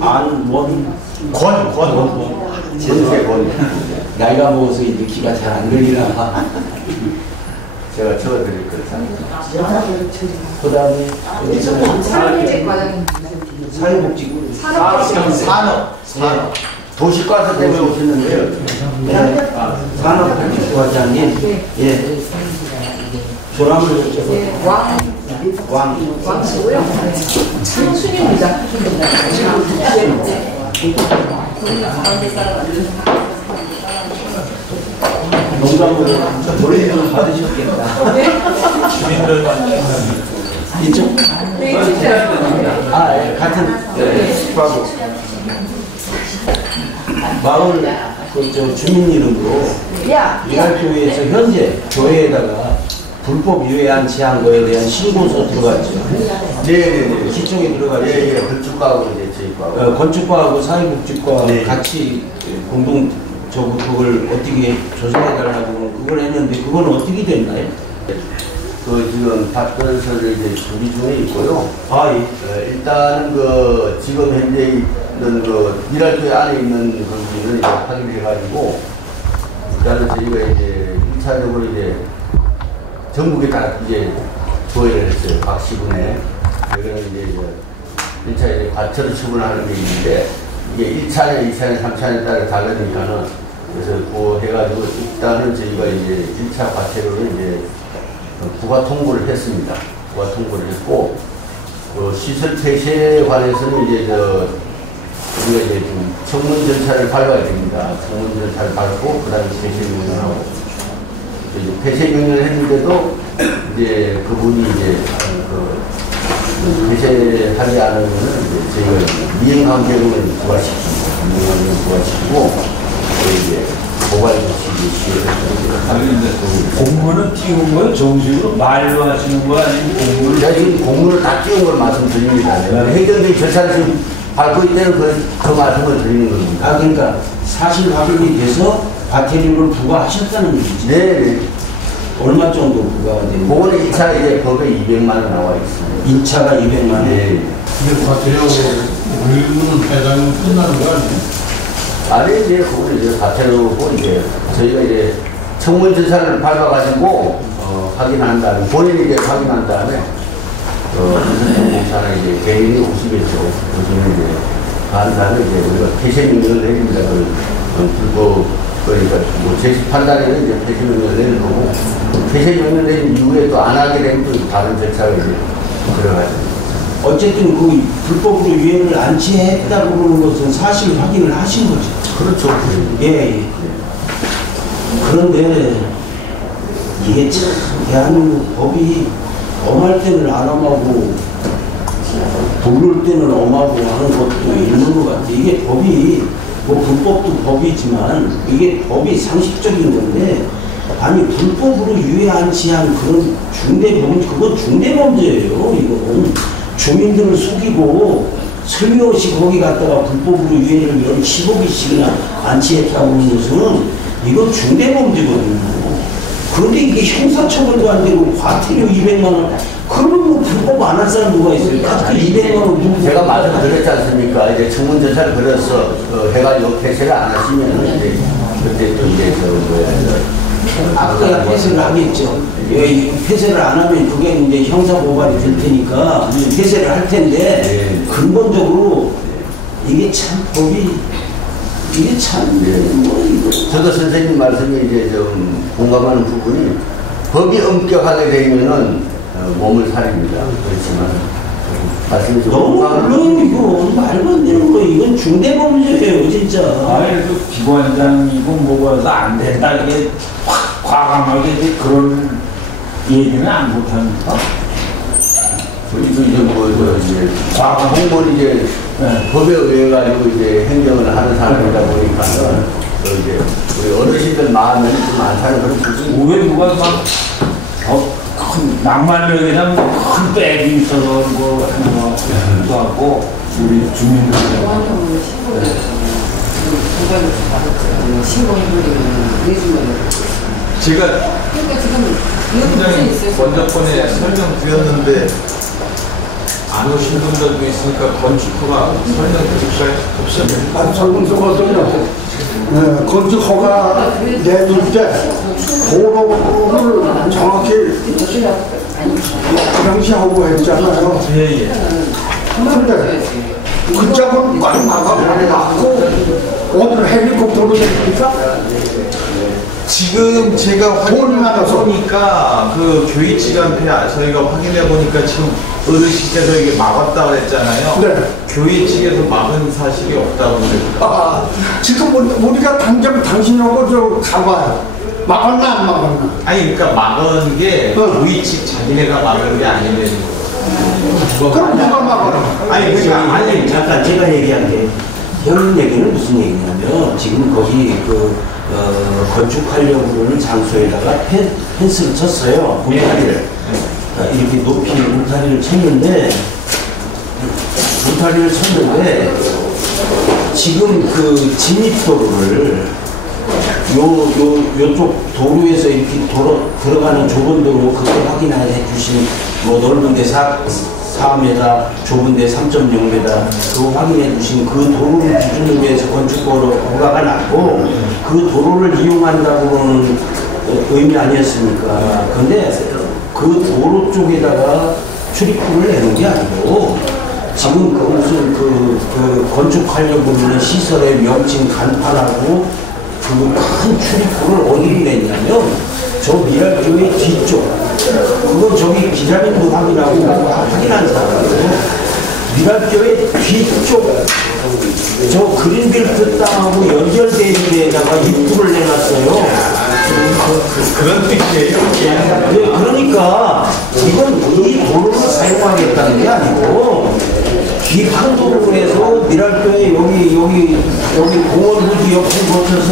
안원 전세권. 나이가 먹어서 이제 기가 잘 안 들리나. 제가 적어드릴 거잖아요. 그 다음에 산업재직 과장입니다. 사회복지 산업. 도시과서 때문에 오셨는데요. 산업복지과장님, 예, 조남을 왕씨고요. 창순입니다. 농담으로 노래 좀 받으셨겠다. 이쪽? 예, 같은 숙박고 마을 저 주민 이름으로 이랄교회에서 현재 교회에다가 불법 유해 안치한 거에 대한 신고서 들어갔죠. 네네네. 시청에 들어가죠. 예, 건축과하고 이제 저희과하고. 건축과하고 사회복지과 네. 같이 공동 그걸 어떻게 조사해달라고 그걸 했는데 그건 어떻게 됐나요? 그 지금 답변서를 이제 준비 중에 있고요. 예. 일단은 그 지금 현재 있는 그 미랄교회 안에 있는 분들은 이제 확인해가지고 일단은 저희가 이제 1차적으로 이제 전국에 다 이제 조회를 했어요. 각 시군에. 여기는 이제 1차 이제 과태료 처분하는 게 있는데 이게 1차냐, 2차냐, 3차냐에 따라 다르니까는 그래서 그 해가지고 일단은 저희가 이제 1차 과태료를 이제 부가 통보를 했습니다. 부가 통보를 했고, 시설 폐쇄에 관해서는 이제 우리가 이제 좀 청문 절차를 밟아야 됩니다. 청문 절차를 밟고, 그 다음에 폐쇄 명령을 하고, 이제 폐쇄 명령을 했는데도, 이제 그분이 이제, 폐쇄하지 않으면은 이제 저희가 미행관계를 부과시킵니다. 미행관계를 부과시키고, 이제 고발 조치를 공문은 띄운 거예요? 정식으로 말로 하시는 거 아니면 공문을? 제가 지금 공문을 다 띄운 걸 말씀드립니다. 해결된 절차를 지금 밟고 있다는 그 말씀을 드리는 겁니다. 그러니까 사실 확인이 돼서 과태료를 부과하셨다는 얘기죠. 네. 얼마 정도 부과가 되는 거예요? 그거는 2차 이제 법에 200만 원 나와 있습니다. 2차가 200만 원. 네. 이게 과태료 물리는 해당 끝나는 거 아니에요? 아니 이제 그거는 이제 과태료고 이제 저희가 이제 청문 절차를 밟아가지고 확인한 다음에 본인이 이제 확인한 다음에 공사는 이제 개인이 오시겠죠. 오시면 이제 한 다음에 이제 우리가 폐쇄 명령을 내립니다. 그러니까 뭐 제시 판단에는 이제 폐쇄 명령을 내는 거고 폐쇄 명령 내린 이후에 또 안 하게 되면 또 다른 절차가 이제 들어가죠. 어쨌든 그 불법으로 유해를 안치했다고 그러는 것은 사실 확인을 하신 거죠. 그렇죠. 예. 그런데 이게 참 대한민국 법이 엄할 때는 안 엄하고 부를 때는 엄하고 하는 것도 있는 것 같아요. 이게 법이 뭐 불법도 법이지만 이게 법이 상식적인 건데 아니 불법으로 유해 안치한 그런 중대범죄 그건 중대범죄예요. 이건 주민들을 속이고 슬며시 거기 갔다가 불법으로 유해를 15개씩이나 안치했다고 하는 것은 이건 중대범죄거든요. 그런데 이게 형사처벌도 안 되고 과태료 200만 원 그러면 뭐 불법 안 할 사람 누가 있어요? 그 200만 원 누구? 제가 말씀드렸지 않습니까? 이제 청문 절차를 걸어서 해가지고 폐쇄를 안 하시면 이제 그때 또 이제 아까 폐쇄를 하겠죠. 폐쇄를 안 하면 그게 이제 형사 고발이 될 테니까 폐쇄를 할 텐데 근본적으로 이게 참 법이 이게 참 뭐 이거 저도 선생님 말씀에 이제 좀 공감하는 부분이 법이 엄격하게 되면은 몸을 사립니다. 그렇지만 말씀이 좀 너무 물론 이거 말도 안 되는 거예요. 이건 중대범죄예요, 진짜. 아니 그 기관장이고 뭐가 안 된다 이게 확 과감하게 이제 그런 얘기는 안 못합니까? 이제 이제 과감 공무원 이제 법에 의해 가지고 이제 행정을 하는 사람이다 보니까는 이제 우리 어르신들 마음에는 좀 안 사는 그런 부분이 왜 누가 막큰 낭만을 그냥 큰 백이 있어서 뭐 하는 거 같기도 하고 우리 주민들 제가 그러니까 지금 굉장히 먼저 번에 설명드렸는데 안 오신 분들도 있으니까 건축허가 설명해 주실 없어요? 설문서거든요. 건축 허가 내줄 때 도로를 정확히 명시하고 했잖아요. 예. 근데 그 짝은 꽉 막고 오늘 헬리콥터로 됩니까? 지금 제가 확인해 보니까 그 교육직한테 저희가 확인해 보니까 지금 어르신께서 이게 막았다 그랬잖아요. 네. 교회 측에서 막은 사실이 없다고 그랬어요. 지금 우리가 당장 당신하고 저 가봐요. 막았나 안 막았나? 아니 그러니까 막은 게 교회 측 자기네가 막은 게 아니면 그럼 누가 막아라? 아니 그러니까 아니 잠깐 제가 얘기한 게 형 얘기는 무슨 얘기냐면 지금 거기 건축하려고 하는 장소에다가 펜스를 쳤어요. 울타리를 이렇게 높이 울타리를 쳤는데 지금 그 진입도로를 요쪽 도로에서 이렇게 들어가는 좁은 도로 그때 확인해 주신 뭐 넓은 데 4m, 좁은 데 3.0m 그거 확인해 주신 그 도로를 기준으로 해서 건축도로 허가가 났고 그 도로를 이용한다고는 의미 아니었습니까? 근데 그 도로 쪽에다가 출입구를 내는 게 아니고 지금 그 무슨 그 건축하려고 하는 시설의 명칭 간판하고 그 큰 출입구를 어디로 냈냐면 저 미랄교회 뒤쪽 그건 저기 기자님도 확인하고 확인한 사람이에요. 미랄교회 뒤쪽 저 그린벨트 땅하고 연결되는 데다가 입구를 내놨어요. 그런 뜻이에요. 네, 그러니까 이건 이 도로를 사용하겠다는 게 아니고 큰 도로에서 미랄교회 여기 공원 후지 옆에 거쳐서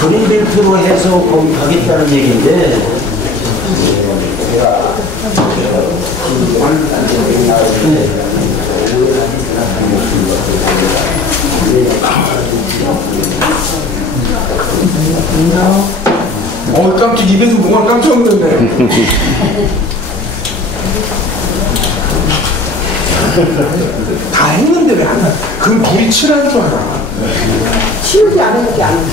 그린벨트로 해서 거기 가겠다는 얘기인데 깜짝 입에서 뭔가 깜짝 놀랐네. 다 했는데 왜 안 해? 그럼 불이 칠할 줄 알아. 치우지 않은 게 아니에요.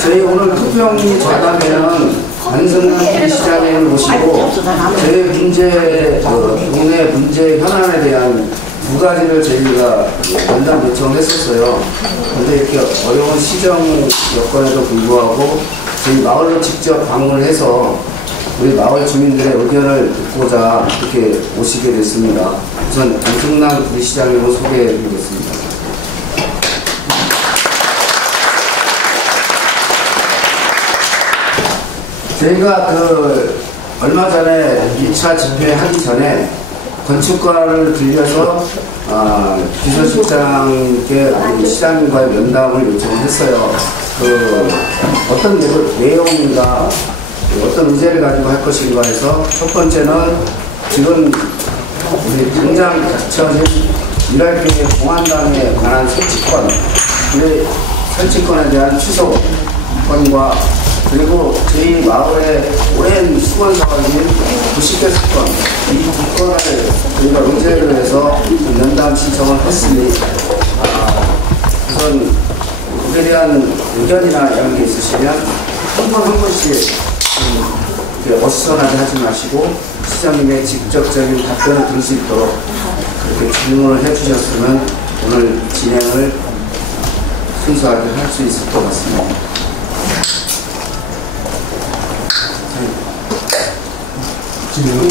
저희 오늘 투병이 좌담에는 관성남 시장을 모시고 저희 문제, 동네 문제 현안에 대한 두 가지를 저희가 연단 요청을 했었어요. 그런데 이렇게 어려운 시정 여건에도 불구하고 저희 마을로 직접 방문을 해서 우리 마을 주민들의 의견을 듣고자 이렇게 오시게 됐습니다. 우선 관성남 부시장님을 소개해 드리겠습니다. 저희가 얼마 전에 2차 집회 하기 전에 건축가를 들려서 비서실장께 시장님과의 면담을 요청을 했어요. 어떤 내용인가, 어떤 의제를 가지고 할 것인가 해서 첫 번째는 지금 우리 당장 닥쳐진 미랄교회 공안당에 관한 설치권, 설치권에 대한 취소권과 그리고 저희 마을의 오랜 수건 사업인 90개 수건, 이 두 건을 저희가 의제를 해서 면담 신청을 했으니, 우선 거기에 대한 의견이나 이런 게 있으시면 한 번씩 어수선하게 하지 마시고 시장님의 직접적인 답변을 들을 수 있도록 그렇게 질문을 해주셨으면 오늘 진행을 순수하게 할 수 있을 것 같습니다. 지금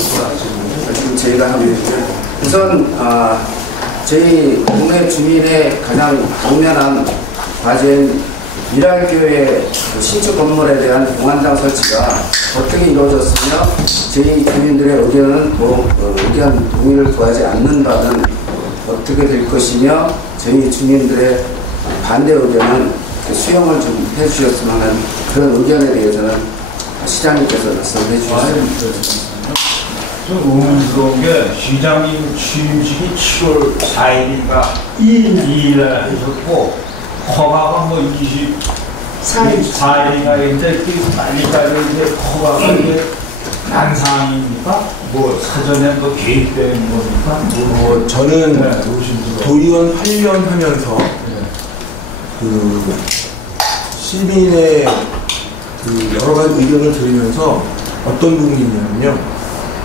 저희가 하면 우선 저희 동네 주민의 가장 당면한 과제인 미랄교회 신축 건물에 대한 공안당 설치가 어떻게 이루어졌으며 저희 주민들의 의견은 의견 동의를 구하지 않는다는 어떻게 될 것이며 저희 주민들의 반대 의견은 수용을 좀 해주셨으면 하는 그런 의견에 대해서는 시장님께서 말씀해 주셨습니다. 좀 의문스러운 게 시장님 취임식이 7월 4일인가 2일날 하셨고 허가가 뭐 4일인가 이제 빨리까지 이제 허가가 이게 난 상황입니까? 뭐 사전에 뭐 계획된 겁니까? 저는 도의원 8년 하면서 그 시민의 그 여러 가지 의견을 들으면서 어떤 부분이 있냐면요.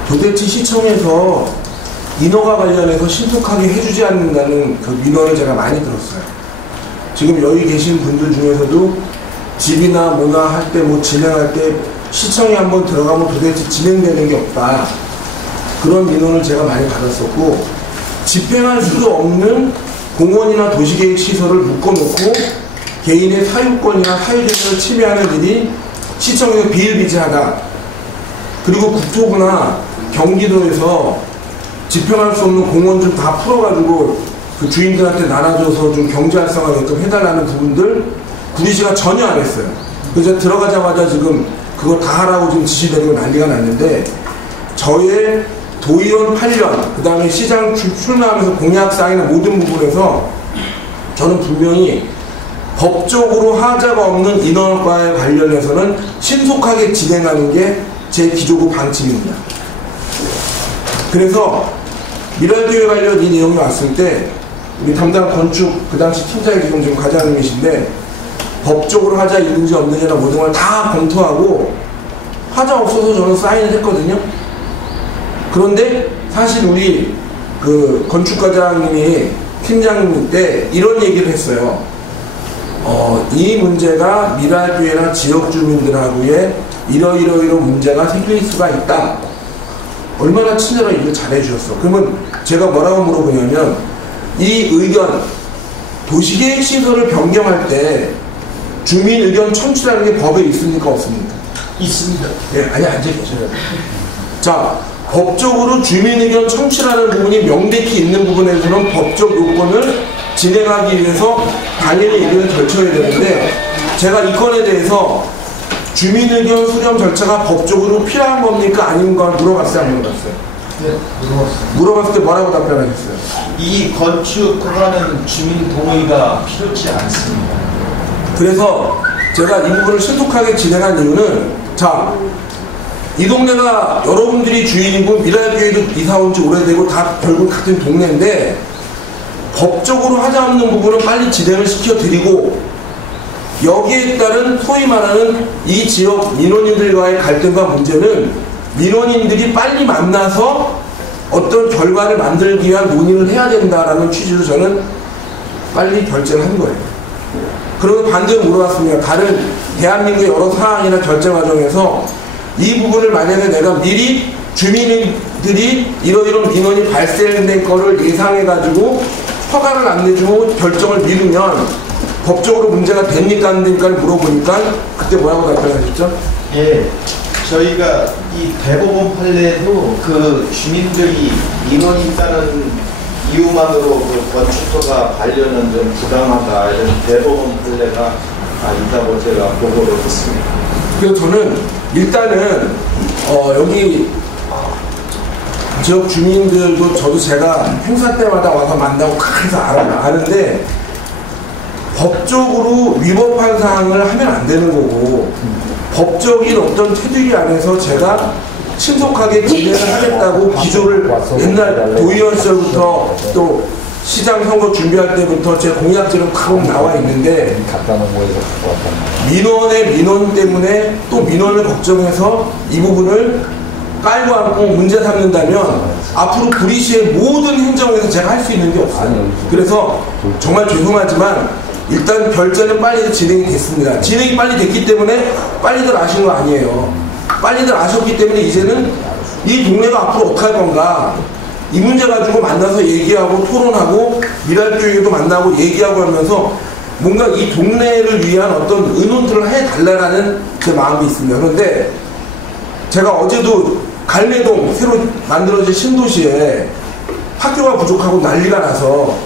도대체 시청에서 인허가 관련해서 신속하게 해주지 않는다는 그 민원을 제가 많이 들었어요. 지금 여기 계신 분들 중에서도 집이나 뭐나 할 때 뭐 진행할 때 시청에 한번 들어가면 도대체 진행되는 게 없다. 그런 민원을 제가 많이 받았었고, 집행할 수도 없는 공원이나 도시계획시설을 묶어놓고 개인의 사유권이나 사유재산을 침해하는 일이 시청에서 비일비재하다. 그리고 국토부나 경기도에서 집행할 수 없는 공원 좀 다 풀어가지고 그 주인들한테 나눠줘서 좀 경제활성화게끔 해달라는 부분들 구리시가 전혀 안 했어요. 그래서 들어가자마자 지금 그거 다 하라고 지금 지시되고 난리가 났는데, 저의 도의원 8년, 그 다음에 시장 출마하면서 공약 사인의 모든 부분에서 저는 분명히 법적으로 하자가 없는 인허가에 관련해서는 신속하게 진행하는 게 제 기조부 방침입니다. 그래서 미랄교회 관련 이 내용이 왔을 때 우리 담당 건축 그 당시 팀장이 지금 과장님이신데, 법적으로 하자 있는지 없느냐나 모든 걸 다 검토하고 하자 없어서 저는 사인을 했거든요. 그런데 사실 우리 그 건축과장님이 팀장님 때 이런 얘기를 했어요. 이 문제가 미랄교회나 지역 주민들하고의 이러이러 문제가 생길 수가 있다. 얼마나 친절하게 이걸 잘해주셨어. 그러면 제가 뭐라고 물어보냐면, 이 의견, 도시계획시설을 변경할 때 주민 의견 청취라는 게 법에 있습니까? 없습니까? 있습니다. 예, 아니, 앉아계셔요. 자, 법적으로 주민 의견 청취라는 부분이 명백히 있는 부분에서는 법적 요건을 진행하기 위해서 당연히 의견을 결정해야 되는데, 제가 이 건에 대해서 주민 의견 수렴 절차가 법적으로 필요한 겁니까? 아닌가 물어봤어요, 안 물어봤어요? 네, 물어봤어요. 물어봤을 때 뭐라고 답변하셨어요? 이 건축 허가는 주민 동의가 필요치 않습니다. 그래서 제가 이 부분을 신속하게 진행한 이유는, 자, 이 동네가 여러분들이 주인이고 미랄교회도 이사 온 지 오래되고 다 결국 같은 동네인데, 법적으로 하자 없는 부분은 빨리 진행을 시켜드리고, 여기에 따른 소위 말하는 이 지역 민원인들과의 갈등과 문제는 민원인들이 빨리 만나서 어떤 결과를 만들기 위한 논의를 해야 된다라는 취지로 저는 빨리 결정을 한 거예요. 그리고 반대로 물어봤습니다. 다른 대한민국의 여러 상황이나 결정 과정에서 이 부분을 만약에 내가 미리 주민들이 이러이런 민원이 발생된 거를 예상해가지고 허가를 안 내주고 결정을 미루면 법적으로 문제가 됩니까 안 됩니까를 물어보니까 그때 뭐라고 답변하셨죠? 예, 저희가 이 대법원 판례도 그 주민들이 민원이 있다는 이유만으로 그 건축허가 반려는 좀 부당하다 이런 대법원 판례가 있다고 제가 보고를 했습니다. 그래서 저는 일단은 여기 지역 주민들도 저도 제가 행사 때마다 와서 만나고 그래서 아는데, 법적으로 위법한 사항을 하면 안 되는 거고, 법적인 어떤 테두리 안에서 제가 신속하게 진행을 하겠다고 기조를 옛날 도의원 시절부터 또 시장 선거 준비할 때부터 제 공약들은 쭉 나와 있는데, 민원의 민원 때문에 또 민원을 걱정해서 이 부분을 깔고 앉고 문제 삼는다면 앞으로 구리시의 모든 행정에서 제가 할 수 있는 게 없어요. 그래서 정말 죄송하지만 일단 결제는 빨리 진행이 됐습니다. 진행이 빨리 됐기 때문에 빨리들 아신 거 아니에요. 빨리들 아셨기 때문에 이제는 이 동네가 앞으로 어떻게 할 건가, 이 문제 가지고 만나서 얘기하고 토론하고 미랄교회도 만나고 얘기하고 하면서 뭔가 이 동네를 위한 어떤 의논들을 해달라는 제 마음이 있습니다. 그런데 제가 어제도 갈매동 새로 만들어진 신도시에 학교가 부족하고 난리가 나서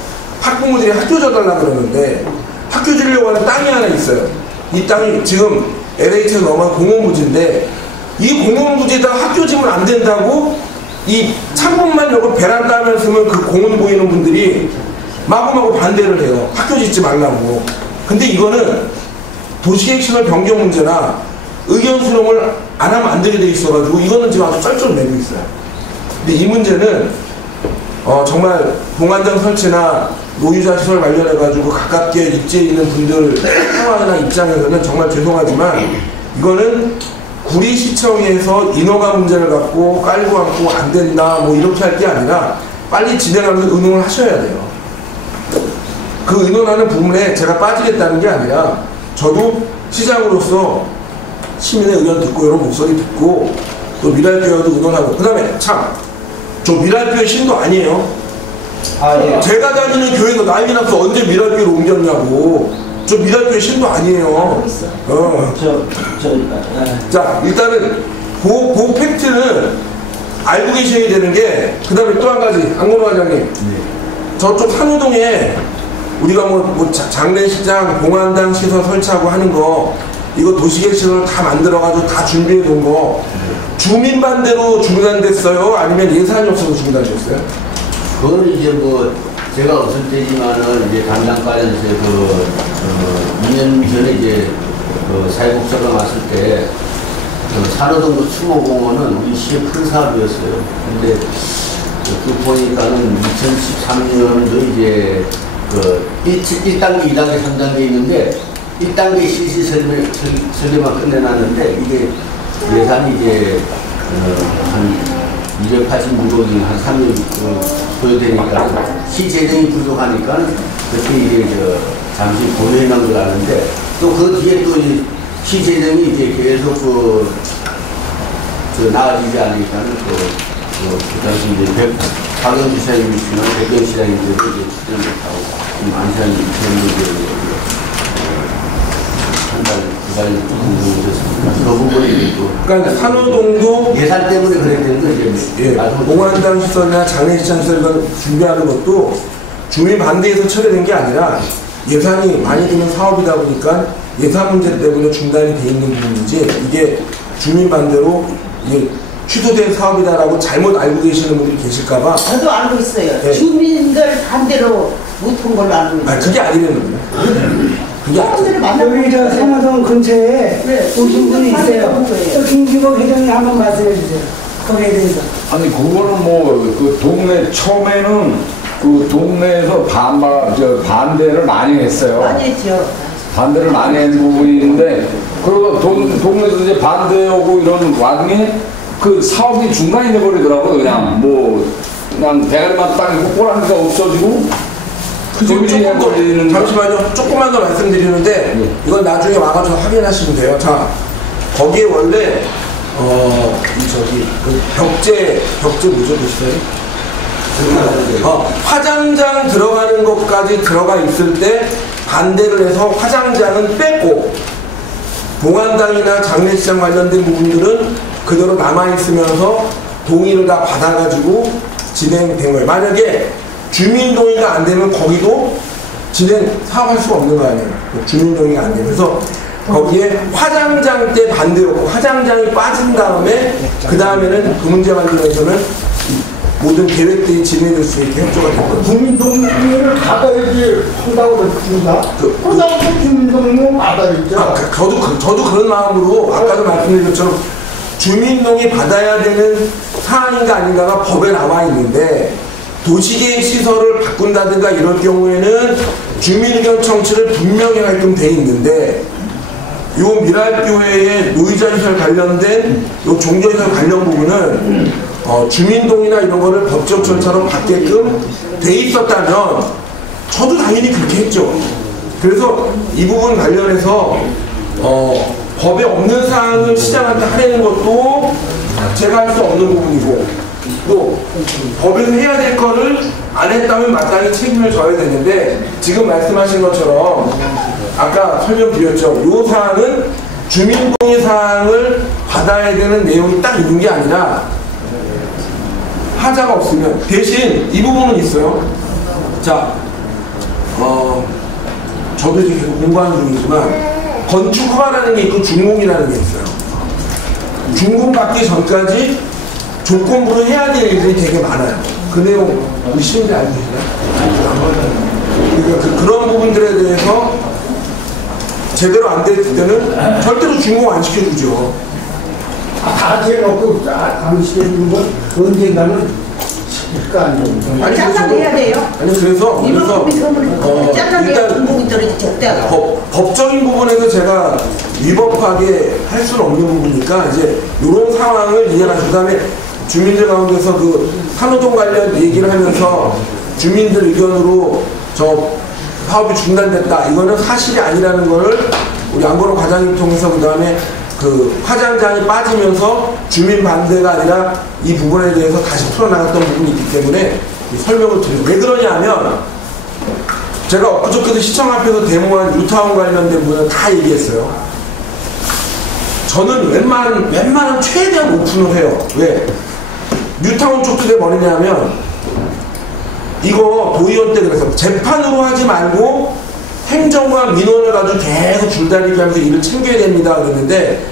학부모들이 학교 줘달라 그러는데, 학교 주려고 하는 땅이 하나 있어요. 이 땅이 지금 LH에서 넘어간 공원부지인데, 이 공원부지에다가 학교 지면 안 된다고 이 창문만 열고 베란다 하면 쓰면 그 공원 보이는 분들이 마구마구 반대를 해요. 학교 짓지 말라고. 근데 이거는 도시계획시설 변경 문제나 의견 수렴을 안 하면 안 되게 돼 있어가지고 이거는 지금 아주 쩔쩔 매고 있어요. 근데 이 문제는 정말 봉안장 설치나 노유자 시설 관련해가지고 가깝게 입지에 있는 분들 상황이나 입장에서는 정말 죄송하지만 이거는 구리시청에서 인허가 문제를 갖고 깔고 앉고 안 된다 뭐 이렇게 할 게 아니라 빨리 진행하면서 의논을 하셔야 돼요. 그 의논하는 부분에 제가 빠지겠다는 게 아니라 저도 시장으로서 시민의 의견 듣고 여러 목소리 듣고 또 미랄교회도 의논하고 그 다음에 참 저 미랄교회 신도 아니에요. 예. 제가 다니는 교회도 난리 나서 언제 미랄교회로 옮겼냐고. 저 미랄교회 신도 아니에요. 자 일단은 그 팩트는 알고 계셔야 되는 게 그 다음에 또 한 가지 안건호 과장님 저쪽 산호동에 우리가 뭐 장례식장 봉안당 시설 설치하고 하는 거 이거 도시계획 시설 다 만들어가지고 다 준비해 놓은 거 주민 반대로 중단됐어요? 아니면 예산이 없어서 중단됐어요? 그거는 이제 뭐 제가 없을 때지만은 이제 담당과에서 2년 전에 이제 사회복지가 왔을 때 산호동구 추모공원은 우리 시의 큰 사업이었어요. 근데 그 보니까는 2013년도 이제 1단계, 2단계, 3단계 있는데 1단계 실시 설계만 끝내놨는데 이게 예산이 이제 한 286억이 한 3년 소요되니까 시 재정이 부족하니까 그때 이제 잠시 보류해놓은 걸 아는데 또 그 뒤에 또 시 재정이 이제 계속 나아지지 않으니까는 그 당시 이제 박영주 시장님이시나 백경 시장님들도 이제 출연 못하고 많은 사람이 한달 그 부분이 또 그러니까 산호동도 예산 때문에 그래야 되는 거 이제 봉안당 시설이나 장례식장 시설 준비하는 것도 주민 반대에서 처리된 게 아니라 예산이 많이 드는 사업이다 보니까 예산 문제 때문에 중단이 돼 있는 부분이지 이게 주민 반대로 이게 취소된 사업이다라고 잘못 알고 계시는 분들이 계실까봐. 저도 알고 있어요. 네. 주민들 반대로 못한 걸로 알고 있어요. 그게 아니라는 거예요. 그게 사람들을 만나고 여기 저 상하동 근처에 오신 분이 있어요. 또 김기복 회장님 한번 말씀해 주세요. 거기에 대해서. 아니 그거는 뭐 그 동네 처음에는 그 동네에서 반대를 많이 했어요. 많이 했죠. 반대를 많이 한 부분이 있는데 그리고 동네에서 이제 반대하고 이런 와중에 그 사업이 중단이 돼버리더라고요. 그냥 대가리만 딱 있고 꼬랑지가 없어지고 잠시만요. 조금만 더 말씀드리는데 이건 나중에 와가지고 확인하시면 돼요. 자, 거기에 원래 그 벽제 뭐죠, 보시나요? 화장장 들어가는 것까지 들어가 있을 때 반대를 해서 화장장은 뺐고 봉안당이나 장례식장 관련된 부분들은 그대로 남아있으면서 동의를 다 받아가지고 진행된 거예요. 만약에 주민 동의가 안 되면 거기도 사업할 수가 없는 거 아니에요. 주민 동의가 안 되면. 그래서 거기에 화장장 때 반대였고 화장장이 빠진 다음에 그 다음에는 그 문제 관련해서는 모든 계획들이 진행될 수 있게 협조가 됐거든요. 주민동의를 받아야지 한다고 그랬습니다. 그다음에 주민동의는 받아야죠. 저도 그런 마음으로 아까도 말씀드린 것처럼 주민동의 받아야 되는 사항인가 아닌가가 법에 나와 있는데 도시계획 시설을 바꾼다든가 이럴 경우에는 주민의견 청취를 분명히 하게끔 돼 있는데 요 미랄교회의 노유자 시설 관련된 요 종교시설 관련 부분은 주민동의나 이런 거를 법적 절차로 받게끔 돼 있었다면 저도 당연히 그렇게 했죠. 그래서 이 부분 관련해서 법에 없는 사항을 시장한테 하려는 것도 제가 할 수 없는 부분이고 또 법에서 해야 될 거를 안 했다면 마땅히 책임을 져야 되는데 지금 말씀하신 것처럼 아까 설명드렸죠. 이 사항은 주민동의 사항을 받아야 되는 내용이 딱 있는 게 아니라 하자가 없으면 대신 이 부분은 있어요. 자, 저도 이제 계속 공부하는 중이지만 건축 허가라는 게 있고 준공이라는 게 있어요. 준공 받기 전까지 조건부로 해야 될 일들이 되게 많아요. 그 내용 우리 시민들 알고 계시나요? 그러니까 그런 부분들에 대해서 제대로 안 될 때는 절대로 준공 안 시켜주죠. 다 해놓고 당시에 뭐 언젠가는 시킬까 안 돼. 아니, 잘라내야 돼요. 아니 그래서 잘라내야 중복이 떨어지지 절대로. 법적인 부분에서 제가 위법하게 할 수는 없는 부분이니까 이제 이런 상황을 이해하시고 그다음에 주민들 가운데서 그 산후동 관련 얘기를 하면서 주민들 의견으로 저 사업이 중단됐다 이거는 사실이 아니라는 거를 우리 안건호 과장님 통해서 그다음에 그 화장장이 빠지면서 주민 반대가 아니라 이 부분에 대해서 다시 풀어나갔던 부분이 있기 때문에 설명을 드립니다. 왜 그러냐면 제가 엊그저께도 시청 앞에서 데모한 뉴타운 관련된 부분을 다 얘기했어요. 저는 웬만한 최대한 오픈을 해요. 왜? 뉴타운 쪽도 왜 뭐냐면 이거 도의원 때 그래서 재판으로 하지 말고 행정과 민원을 가지고 계속 줄다리기 하면서 일을 챙겨야 됩니다 그랬는데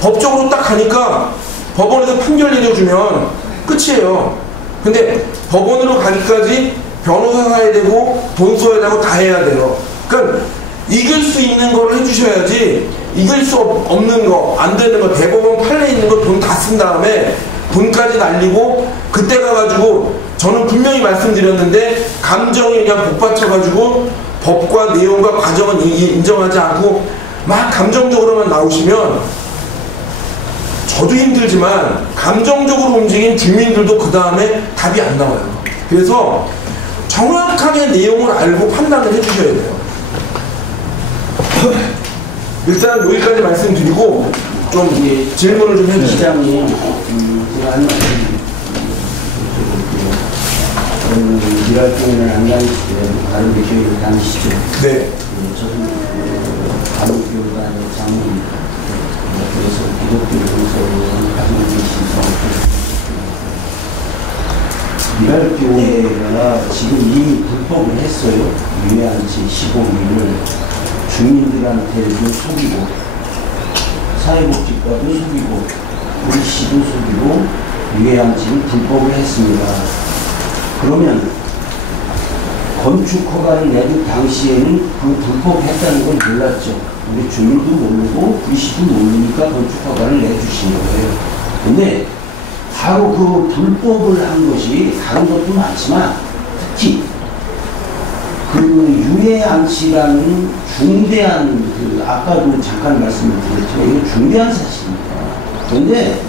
법적으로 딱 가니까 법원에서 판결 내려주면 끝이에요. 근데 법원으로 가기까지 변호사 사야 되고 돈 써야 되고 다 해야 돼요. 그러니까 이길 수 있는 걸 해주셔야지 이길 수 없는 거 안 되는 거 대법원 판례 있는 거 돈 다 쓴 다음에 돈까지 날리고 그때 가가지고 저는 분명히 말씀드렸는데 감정이 그냥 복받쳐가지고 법과 내용과 과정은 인정하지 않고 막 감정적으로만 나오시면 저도 힘들지만 감정적으로 움직인 주민들도 그 다음에 답이 안 나와요. 그래서 정확하게 내용을 알고 판단을 해주셔야 돼요. 일단 여기까지 말씀드리고 좀 질문을 좀 해주시죠. 시장님, 제가 한 말씀 일할 때는 안 다니시죠. 다른 데 교회를 다니시죠. 네. 저는 다른 교회가 아니라 장로입니다. 그래서 기독교 용서를 가지고 계시서 미랄교회가 지금 이미 불법을 했어요. 유해한치 15일을 주민들한테도 속이고 사회복지과도 속이고 우리 시도 속이고 유해한치를 불법을 했습니다. 그러면 건축허가를 내는 당시에는 그 불법했다는 걸 몰랐죠. 우리 주민도 모르고 VC도 모르니까 건축허가를 내주신 거예요. 근데 바로 그 불법을 한 것이 다른 것도 많지만 특히 그 유해안치라는 중대한 그 아까도 잠깐 말씀을 드렸지만 이거 중대한 사실입니다. 그런데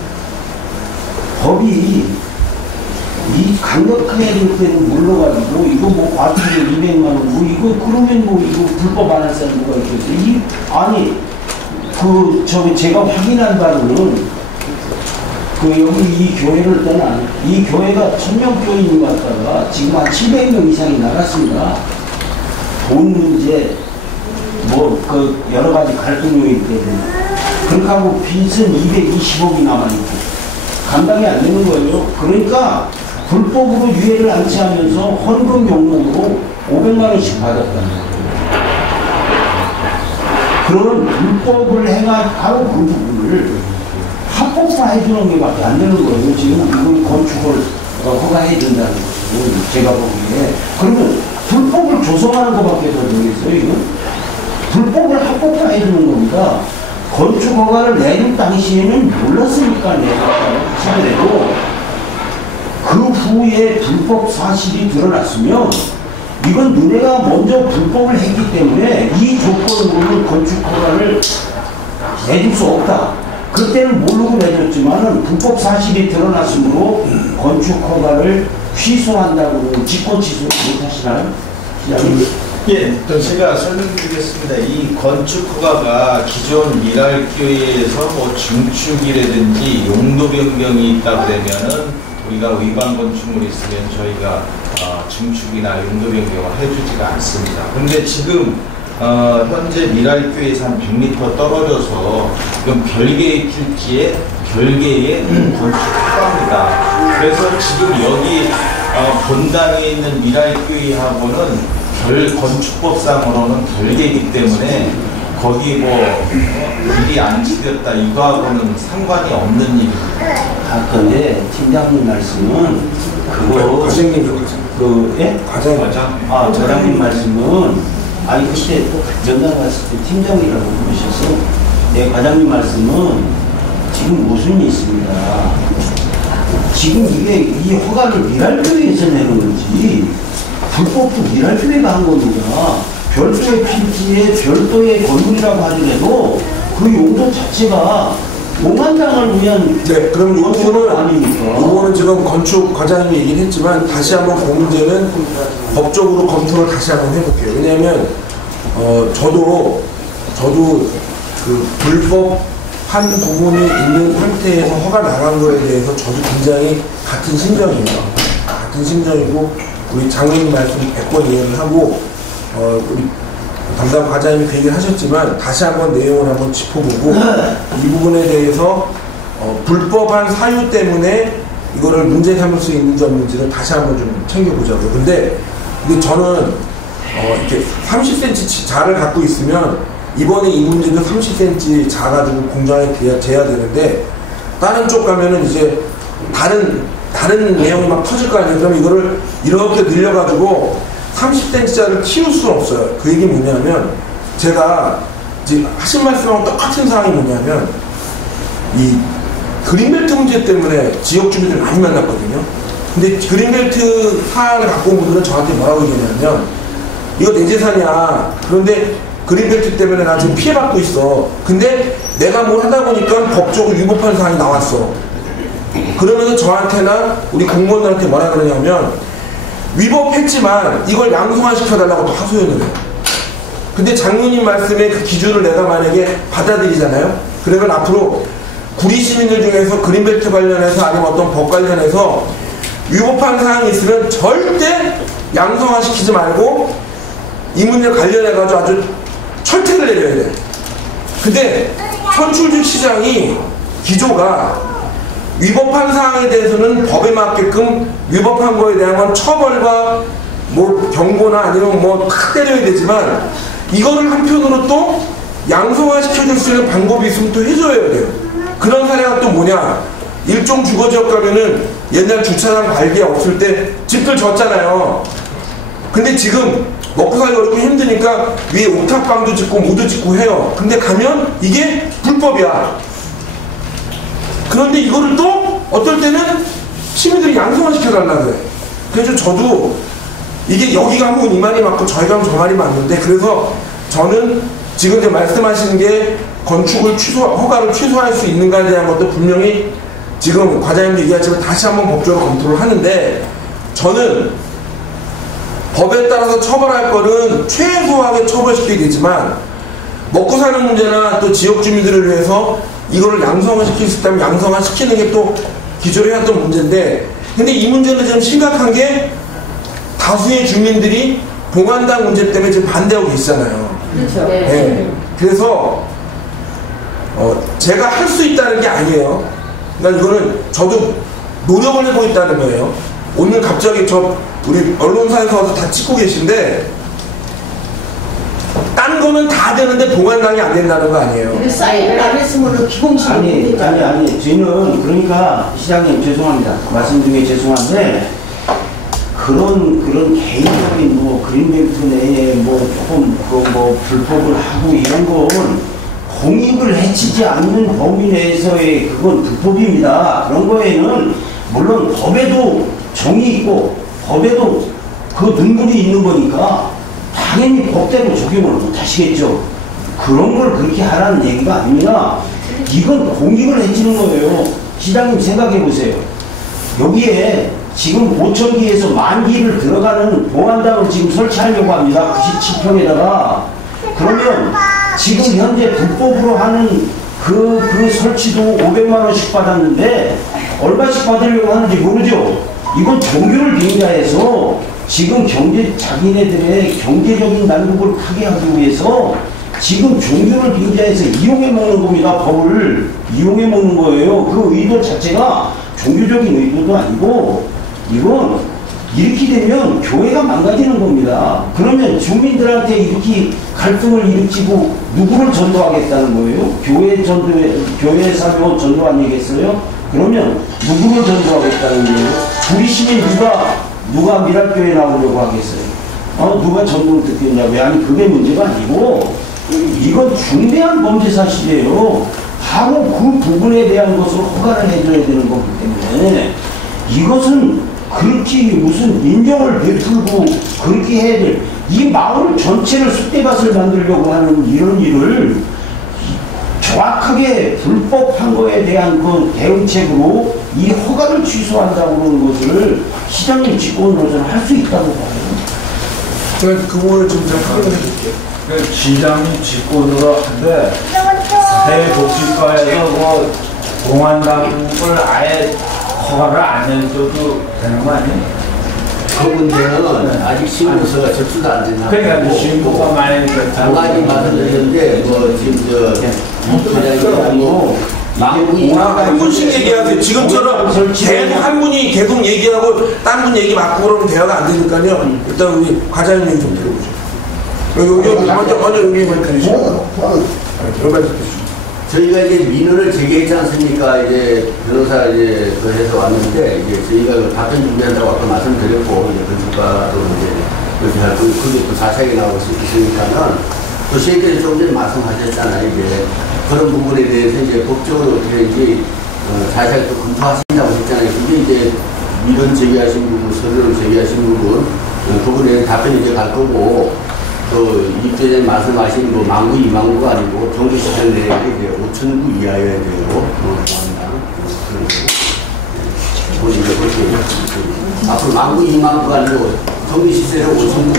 법이 이 강력하게 될 때는 물러가지고 이거 뭐 과태료 200만 원 뭐 이거 그러면 뭐 이거 불법 안 할 사람 누가 있겠어요? 아니 그 저기 제가 확인한 바로는 그 여기 이 교회를 떠난 이 교회가 1000명 교인이 왔다가 지금 한 700명 이상이 나갔습니다. 돈 문제 뭐 그 여러 가지 갈등 요인 때문에 그렇게 하고 빚은 220억이 남아있고 감당이 안 되는 거예요. 그러니까 불법으로 유해를 안치하면서 헌금 용목으로 500만 원씩 받았다는 거예요. 그런 불법을 행한 바로 그 부분을 합법화해 주는 게 밖에 안 되는 거예요. 지금 이걸 건축을 허가해 준다는 거예요. 제가 보기에. 그러면 불법을 조성하는 것밖에 더 되겠어요, 이건? 불법을 합법화해 주는 겁니다. 건축 허가를 내는 당시에는 몰랐으니까 내가 그 후에 불법 사실이 드러났으면 이건 너네가 먼저 불법을 했기 때문에 이 조건으로는 건축 허가를 내줄 수 없다. 그때는 모르고 내줬지만은 불법 사실이 드러났으므로 건축 허가를 취소한다고 직권 취소 못하시나요? 예, 제가 설명드리겠습니다. 이 건축 허가가 기존 미랄교회에서 뭐 증축이라든지 용도 변경이 있다 그러면은 우리가 위반 건축물이 있으면 저희가 증축이나 용도 변경을 해주지가 않습니다. 그런데 지금 현재 미랄교회에서 한 100m 떨어져서 지금 별개의 필지에 별개의 건축 허가입니다. 그래서 지금 여기 본당에 있는 미랄교회하고는 건축법상으로는 별개이기 때문에 거기 뭐 일이 안 지켰다 이거하고는 상관이 없는 일입니다. 근데 팀장님 말씀은 그거 과장님 그 예? 과장 저장님 말씀은 아니 그때 또 전날 갔을 때 팀장이라고 부르셔서 내 과장님 말씀은 지금 모순이 있습니다. 지금 이 허가를 미랄교회에서 내는 건지 불법도 미랄교회가 한 겁니다. 별도의 필지에 별도의 건물이라고 하더라도 그 용도 자체가 공안당을 위한 네, 그럼 이 부분은 아닙니까? 이거는 지금 건축 과장님이 얘기를 했지만 다시 한번 그 문제는 법적으로 검토를 다시 한번 해볼게요. 왜냐하면 저도 그 불법한 부분이 있는 상태에서 허가 나간 거에 대해서 저도 굉장히 같은 심정입니다. 같은 심정이고 우리 장로님 말씀 100번 이해를 하고 우리 담당 과장님이 그 얘기를 하셨지만 다시 한번 내용을 한번 짚어보고 이 부분에 대해서 불법한 사유 때문에 이거를 문제 삼을 수 있는지 없는지를 다시 한번 좀 챙겨보자고요. 근데 저는 이렇게 30cm 자를 갖고 있으면 이번에 이 문제도 30cm 자 가지고 공장에 재야 되는데 다른 쪽 가면은 이제 다른 내용이 막 터질 거 아니에요. 그럼 이거를 이렇게 늘려가지고 30cm짜리를 키울 수는 없어요. 그 얘기 뭐냐면 제가 지금 하신 말씀하고 똑같은 사항이 뭐냐면 이 그린벨트 문제 때문에 지역 주민들 많이 만났거든요. 근데 그린벨트 사항을 갖고 온 분들은 저한테 뭐라고 얘기하냐면 이거 내 재산이야. 그런데 그린벨트 때문에 나 지금 피해받고 있어. 근데 내가 뭘 하다 보니까 법적으로 위법한 사항이 나왔어. 그러면서 저한테나 우리 공무원들한테 뭐라 그러냐면 위법했지만 이걸 양성화시켜달라고 또 하소연을 해요. 근데 장로님 말씀에 그 기준을 내가 만약에 받아들이잖아요. 그러면 앞으로 구리 시민들 중에서 그린벨트 관련해서 아니면 어떤 법 관련해서 위법한 사항이 있으면 절대 양성화시키지 말고 이 문제 관련해가지고 아주 철퇴를 내려야 돼. 근데 선출직 시장이 기조가 위법한 사항에 대해서는 법에 맞게끔 위법한 거에 대한 건 처벌과 뭐 경고나 아니면 뭐 탁 때려야 되지만 이거를 한편으로 또 양성화 시켜줄 수 있는 방법이 있으면 또 해줘야 돼요. 그런 사례가 또 뭐냐, 일종 주거지역 가면은 옛날 주차장 관계 없을 때 집들 졌잖아요. 근데 지금 먹고 살기 어렵고 힘드니까 위에 옥탑방도 짓고 모두 짓고 해요. 근데 가면 이게 불법이야. 그런데 이거를 또 어떨 때는 시민들이 양성화시켜달라고 해. 그래서 저도 이게 여기가 하면 이 말이 맞고 저희가 하면 저 말이 맞는데, 그래서 저는 지금 이제 말씀하시는 게 건축을 허가를 취소할 수 있는가에 대한 것도 분명히 지금 과장님도 얘기하지만 다시 한번 법적으로 검토를 하는데, 저는 법에 따라서 처벌할 거는 최소하게 처벌시키게 되지만 먹고 사는 문제나 또 지역 주민들을 위해서 이거를 양성화시킬 수 있다면 양성화시키는 게 또 기존에 해왔던 문제인데, 근데 이 문제는 지금 심각한 게 다수의 주민들이 봉안당 문제 때문에 지금 반대하고 계시잖아요. 그렇죠. 네. 그래서 제가 할 수 있다는 게 아니에요. 그러니까 이거는 저도 노력을 해보고 있다는 거예요. 오늘 갑자기 우리 언론사에서 와서 다 찍고 계신데 딴 거는 다 되는데 봉안당이 안 된다는 거 아니에요. 사인을 안 했으면 기공식이 아니 저희는 그러니까 시장님 죄송합니다. 말씀 중에 죄송한데 그런 개인적인 뭐 그린벨트 내에 뭐 조금 뭐 불법을 하고 이런 건 공익을 해치지 않는 범위 내에서의 그건 불법입니다. 그런 거에는 물론 법에도 정이 있고 법에도 그 눈물이 있는 거니까 당연히 법대로 적용을 못 하시겠죠. 그런 걸 그렇게 하라는 얘기가 아니라 이건 공익을 해치는 거예요. 시장님 생각해 보세요. 여기에 지금 5,000기에서 10,000기를 들어가는 봉안당을 지금 설치하려고 합니다. 97평에다가. 그러면 지금 현재 불법으로 하는 그 설치도 500만원씩 받았는데 얼마씩 받으려고 하는지 모르죠. 이건 종교를 빙자해서 지금 자기네들의 경제적인 난국을 크게 하기 위해서 지금 종교를 빙자해서 이용해 먹는 겁니다. 법을 이용해 먹는 거예요. 그 의도 자체가 종교적인 의도도 아니고 이건 이렇게 되면 교회가 망가지는 겁니다. 그러면 주민들한테 이렇게 갈등을 일으키고 누구를 전도하겠다는 거예요? 교회 사교 전도 아니겠어요? 그러면 누구를 전도하겠다는 거예요? 우리 시민 누가 미랄교회 나오려고 하겠어요? 누가 전부를 듣겠냐고요. 아니 그게 문제가 아니고 이건 중대한 범죄 사실이에요. 바로 그 부분에 대한 것을 허가를 해줘야 되는 거기 때문에 이것은 그렇게 무슨 인정을 베풀고 그렇게 해야 될, 이 마을 전체를 쑥대밭을 만들려고 하는 이런 일을 정확하게 불법한 거에 대한 그 대응책으로 이 허가를 취소한다고 그러는 것을 시장님 직권으로서는 할 수 있다고 봐요. 제가 그 부분을 좀 확인해 드릴게요. 시장님 직권으로 한데 사회복지과에서 뭐 공안당국을 아예 허가를 안 해줘도 되는 거 아니에요? 그 문제는 아직 신고서가 접수도 안 됐나. 그러니까 신고가 많이 장관이 말씀드렸는데 뭐 지금 한 분씩 얘기하세요. 지금처럼 계속 한 분이 계속 얘기하고 다른 분 얘기 맞고 그러면 대화가 안 되니까요. 일단 우리 과장님 얘기 좀 들어보죠. 여기 먼저 여기 들으시죠. 저희가 이제 민원을 제기했지 않습니까? 이제 변호사 이제 그 해서 왔는데 이제 저희가 그 답변 준비한다고 아까 말씀드렸고 이제 건축가도 이제 그렇게 할 거고 그게 또 자세하게 나오고 있으니까는 또 시장님께서 조금 전에 말씀하셨잖아요. 이제 그런 부분에 대해서 이제 법적으로 어떻게 이제 자세하게 또 검토하신다고 했잖아요. 그게 이제 민원 제기하신 부분, 서류를 제기하신 부분 그분에 답변이 이제 갈 거고. 그 입주자님 말씀하신 뭐 만구, 2만구가 아니고 정규시설 내에 이제 5,000구 이하여야 되고 이제 그렇게 앞으로 만구, 2만구가 아니고 정규시설에 5,000구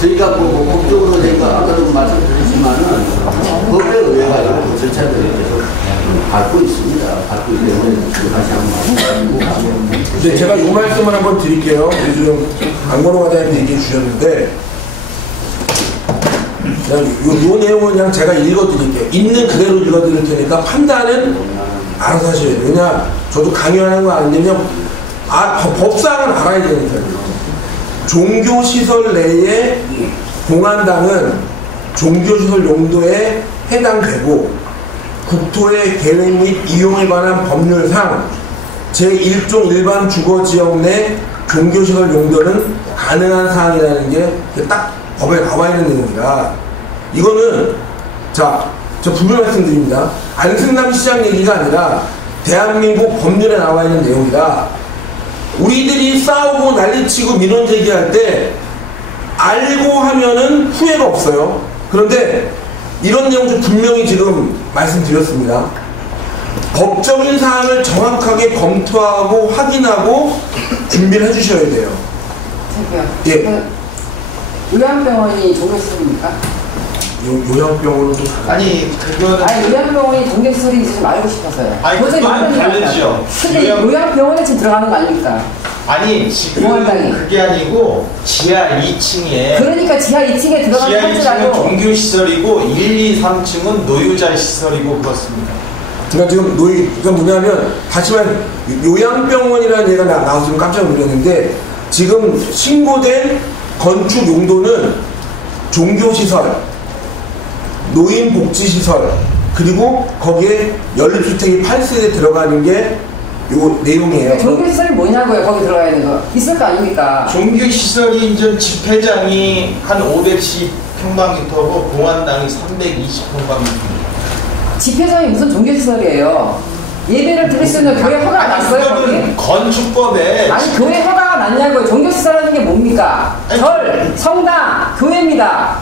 저희가 뭐 법적으로 저희가 아까도 말씀드렸지만은 법에 의해가지고 절차들을 계속 밟고 있습니다. 밟고 있기 때문에 다시 한번 말씀드리고. 네, 제가 이 말씀을 한번 드릴게요. 지금 안건호 과장님 얘기해 주셨는데 요 내용은 그냥 제가 읽어드릴게요. 있는 그대로 읽어드릴 테니까 판단은 알아서 하셔야 돼요. 왜냐, 저도 강요하는 거 아니면 법상은 알아야 되니까요. 종교시설 내에 공안당은 종교시설 용도에 해당되고 국토의 계획 및 이용에 관한 법률상 제1종 일반 주거지역 내 종교시설 용도는 가능한 사항이라는 게 딱 법에 나와 있는 내용이라 이거는 자, 저 분명 말씀드립니다. 안승남 시장 얘기가 아니라 대한민국 법률에 나와 있는 내용이라 우리들이 싸우고 난리치고 민원 제기할 때 알고 하면은 후회가 없어요. 그런데 이런 내용 좀 분명히 지금 말씀드렸습니다. 법적인 사항을 정확하게 검토하고 확인하고 준비를 해주셔야 돼요. 저기요. 예. 요양병원이 종교시설입니까? 요양병원은 좀 아니 그거는 아니 요양병원이 종교시설인지 좀 알고 싶어서요. 아니 도저히 그거는 말이 안 다르죠. 나요. 근데 요양병원에 지금 들어가는 거 아닙니까? 아니 지금 공안당이. 그게 아니고 지하 2층에 그러니까 지하 2층에 들어가는 지하 2층은 한지라도 종교시설이고 1, 2, 3층은 노유자 시설이고 그렇습니다. 제가 지금 그러니까 뭐냐면 다시 말해 요양병원이라는 얘기가 나와서 좀 깜짝 놀랐는데 지금 신고된 건축 용도는 종교시설, 노인복지시설, 그리고 거기에 연립주택이 8세대 들어가는 게 요 내용이에요. 종교시설이 뭐냐고요? 거기 들어가 있는 거. 있을 거 아닙니까? 종교시설이 이제 집회장이 한 510평방미터고 공안당이 320평방미터입니다. 집회장이 무슨 종교시설이에요? 예배를 드릴 수 있는 교회 허가가 났어요? 거기? 건축법에 아니 교회 허가가 났냐고요. 종교시설이라는 게 뭡니까? 절, 성당, 교회입니다.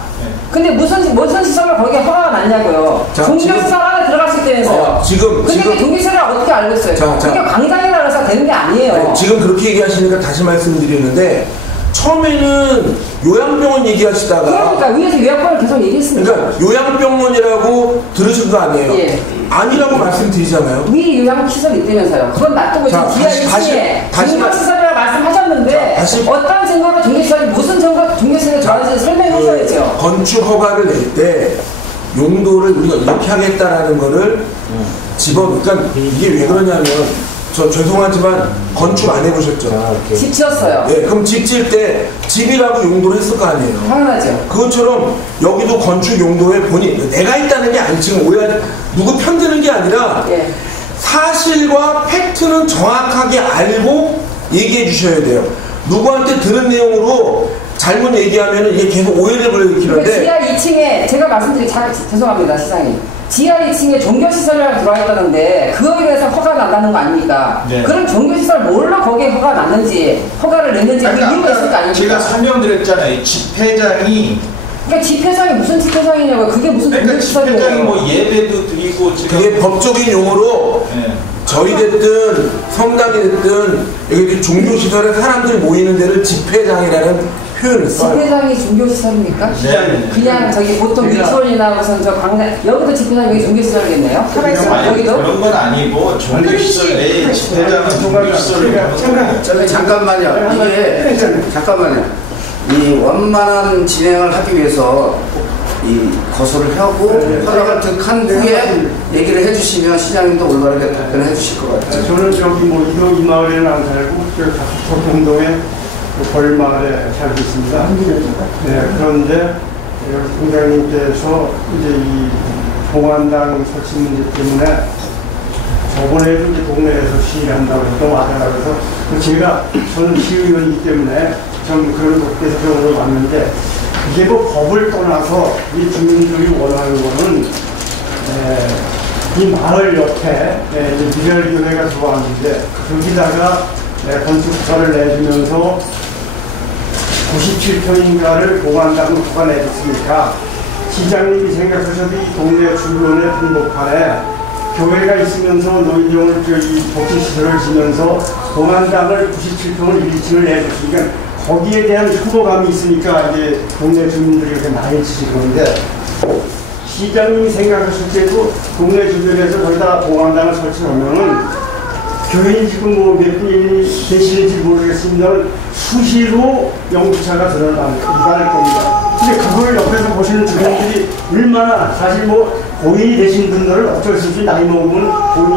근데 무슨 시설을 거기에 허가가 났냐고요. 종교시설 안에 들어갈 수 있다면서요. 근데 종교시설을 어떻게 알겠어요? 그게 광장이라고 해서 되는 게 아니에요. 아니, 지금 그렇게 얘기하시니까 다시 말씀드리는데 처음에는 요양병원 얘기하시다가 그러니까 위에서 요양병원을 계속 얘기했습니다. 그러니까 요양병원이라고 들으신 거 아니에요? 예. 아니라고 말씀드리잖아요. 위 요양시설이 있다면서요. 그건 놔두고 지금 지하 2층에 종교시설이라고 말씀하셨는데 어떤 증거로 종교시설이 무슨 증거로 종교시설이 정하는지 설명해 주셔야죠. 건축 허가를 낼 때 용도를 우리가 이렇게 하겠다라는 거를 그러니까 이게 왜 그러냐면 저 죄송하지만 건축 안 해보셨죠? 집 지었어요. 네, 그럼 집 지을 때 집이라고 용도를 했을 거 아니에요? 당연하죠. 그것처럼 여기도 건축 용도에 내가 했다는 게 아니 지금 누구 편드는 게 아니라 사실과 팩트는 정확하게 알고 얘기해 주셔야 돼요. 누구한테 들은 내용으로 잘못 얘기하면 이게 계속 오해를 불러일으키는데 지하 2층에 제가 죄송합니다 시장님. 지하 2층에 종교시설이라고 들어와 있다는데 그거에 대해서 허가 난다는 거 아닙니까? 네. 그럼 종교시설 뭘로 거기에 허가 났는지 허가를 냈는지 그 이유가 있을 거 아닙니까? 제가 설명드렸잖아요. 집회장이 그러니까 집회장이 무슨 집회장이냐고요. 그게 무슨 종교시설이에요. 집회장이 뭐 예배도 드리고 그게 법적인 용어로 저희 됐든 성당이 됐든 여기 종교시설에 사람들 모이는 데를 집회장이라는 표현을 써요. 집회장이 종교시설입니까? 네. 그냥 저기 보통 유치원이나 무슨 저 강남 여기도 집회장 여기 종교시설이겠네요? 아니, 여기도? 그런 건 아니고 종교시설 내에 집회장은 종교시설을 저기 잠깐만요. 이게 잠깐만요. 이 원만한 진행을 하기 위해서 이 거소를 하고 허락을 득한 후에 얘기를 해주시면 시장님도 올바르게 답변을 해주실 것 같아요. 저는 저기 뭐 이 마을에는 안 살고 저 도평동에 벌마을에 살고 있습니다. 네, 그런데 공장님께서 이제 이 봉안당 설치 문제 때문에 저번에도 이제 동네에서 시위한다고 해서 와달라고 해서 저는 시의원이기 때문에 좀 그런 곳에서 병으로 왔는데 이게 뭐 법을 떠나서 이 주민들이 원하는 거는 이 마을 옆에 미랄교회가 들어왔는데 거기다가 건축허가를 내주면서 97평인가를 봉안당을 허가 내줬으니까 시장님이 생각하셔도 이 동네 주변의 분목판에 교회가 있으면서 노인정을 복지시설을 지면서 봉안당을 97평을 1층을 내줬으니까 거기에 대한 혐오감이 있으니까 이제 동네 주민들이 이렇게 많이 치시는데 시장님이 생각하실 때도 동네 주변에서 거기다 봉안당을 설치하면은 교인이 지금 뭐 몇 분이 계시는지 모르겠습니다만 수시로 영주차가 드러날 겁니다. 근데 그걸 옆에서 보시는 주민들이 얼마나 사실 뭐 고인이 되신 분들은 어쩔 수 없이 나이 먹으면 고인이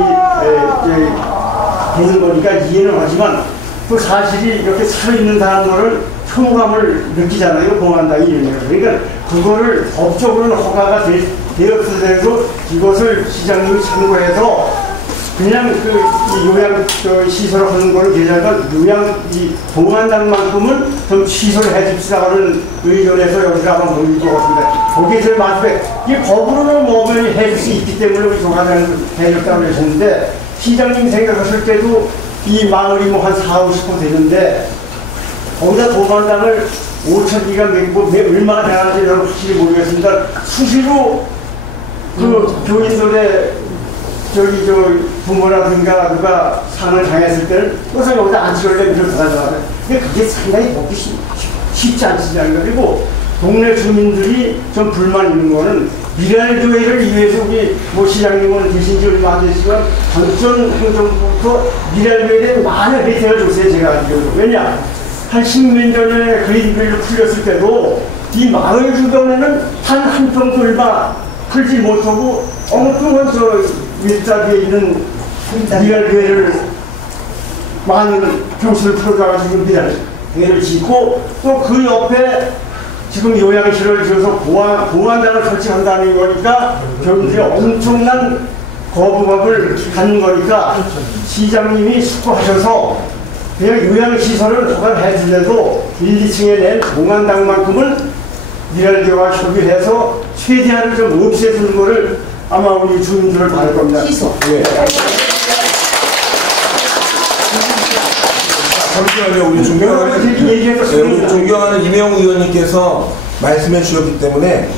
되는 거니까 이해는 하지만 그 사실이 이렇게 살아있는 사람들은 혐오감을 느끼잖아요. 봉안당이 이러면. 그러니까 그거를 법적으로는 허가가 되었어도 이것을 시장님이 참고해서 그냥 이 요양 시설을 하는 거는 괜찮으니까 요양 이 봉안당만큼은 좀 시설을 해줍시다 하는 의견에서 여기서 한번 보일 것 같습니다. 거기에 제일 마지막에 이 법으로는 뭐면 해줄 수 있기 때문에 우리 봉안당을 해줬다고 그러셨는데 시장님 생각하실 때도 이 마을이 뭐 한 40~50% 되는데 거기다 봉안당을 5,000기가 얼마나 되는지 저는 확실히 모르겠습니다. 수시로 그 교인들의 부모라든가 누가 상을 당했을 때는 항상 여기다 안치료를 들어가잖아요. 근데 그게 상당히 먹기 쉽지 않습니다. 그리고 동네 주민들이 좀 불만 있는 거는 미랄교회를 위해서 우리 뭐 시장님은 계신 지 얼마 안 됐지만 전전 행정부부터 미랄교회에 대해 많은 혜택을 줬어요. 제가 알기로는. 왜냐? 한 10몇 년 전에 그린벨로 풀렸을 때도 이 마을 주변에는 한 평도 얼마 풀지 못하고 엉뚱한 밀자리에 있는 미랄교회를 많은 교수를 풀어가지고 미랄교회를 짓고 또 그 옆에 지금 요양실을 지어서 봉안당을 설치한다는 거니까 교수들이 엄청난 거부감을 갖는 거니까 시장님이 숙고하셔서 그냥 요양시설을 허가를 해주려도 1, 2층에 낸 봉안당만큼은 미랄교회와 협의해서 최대한을 좀 없애주는 거를 아마 우리 주민들을 바랄 겁니다. 예. 잠시만요. 우리 존경하는 이명우 의원님께서 말씀해 주셨기 때문에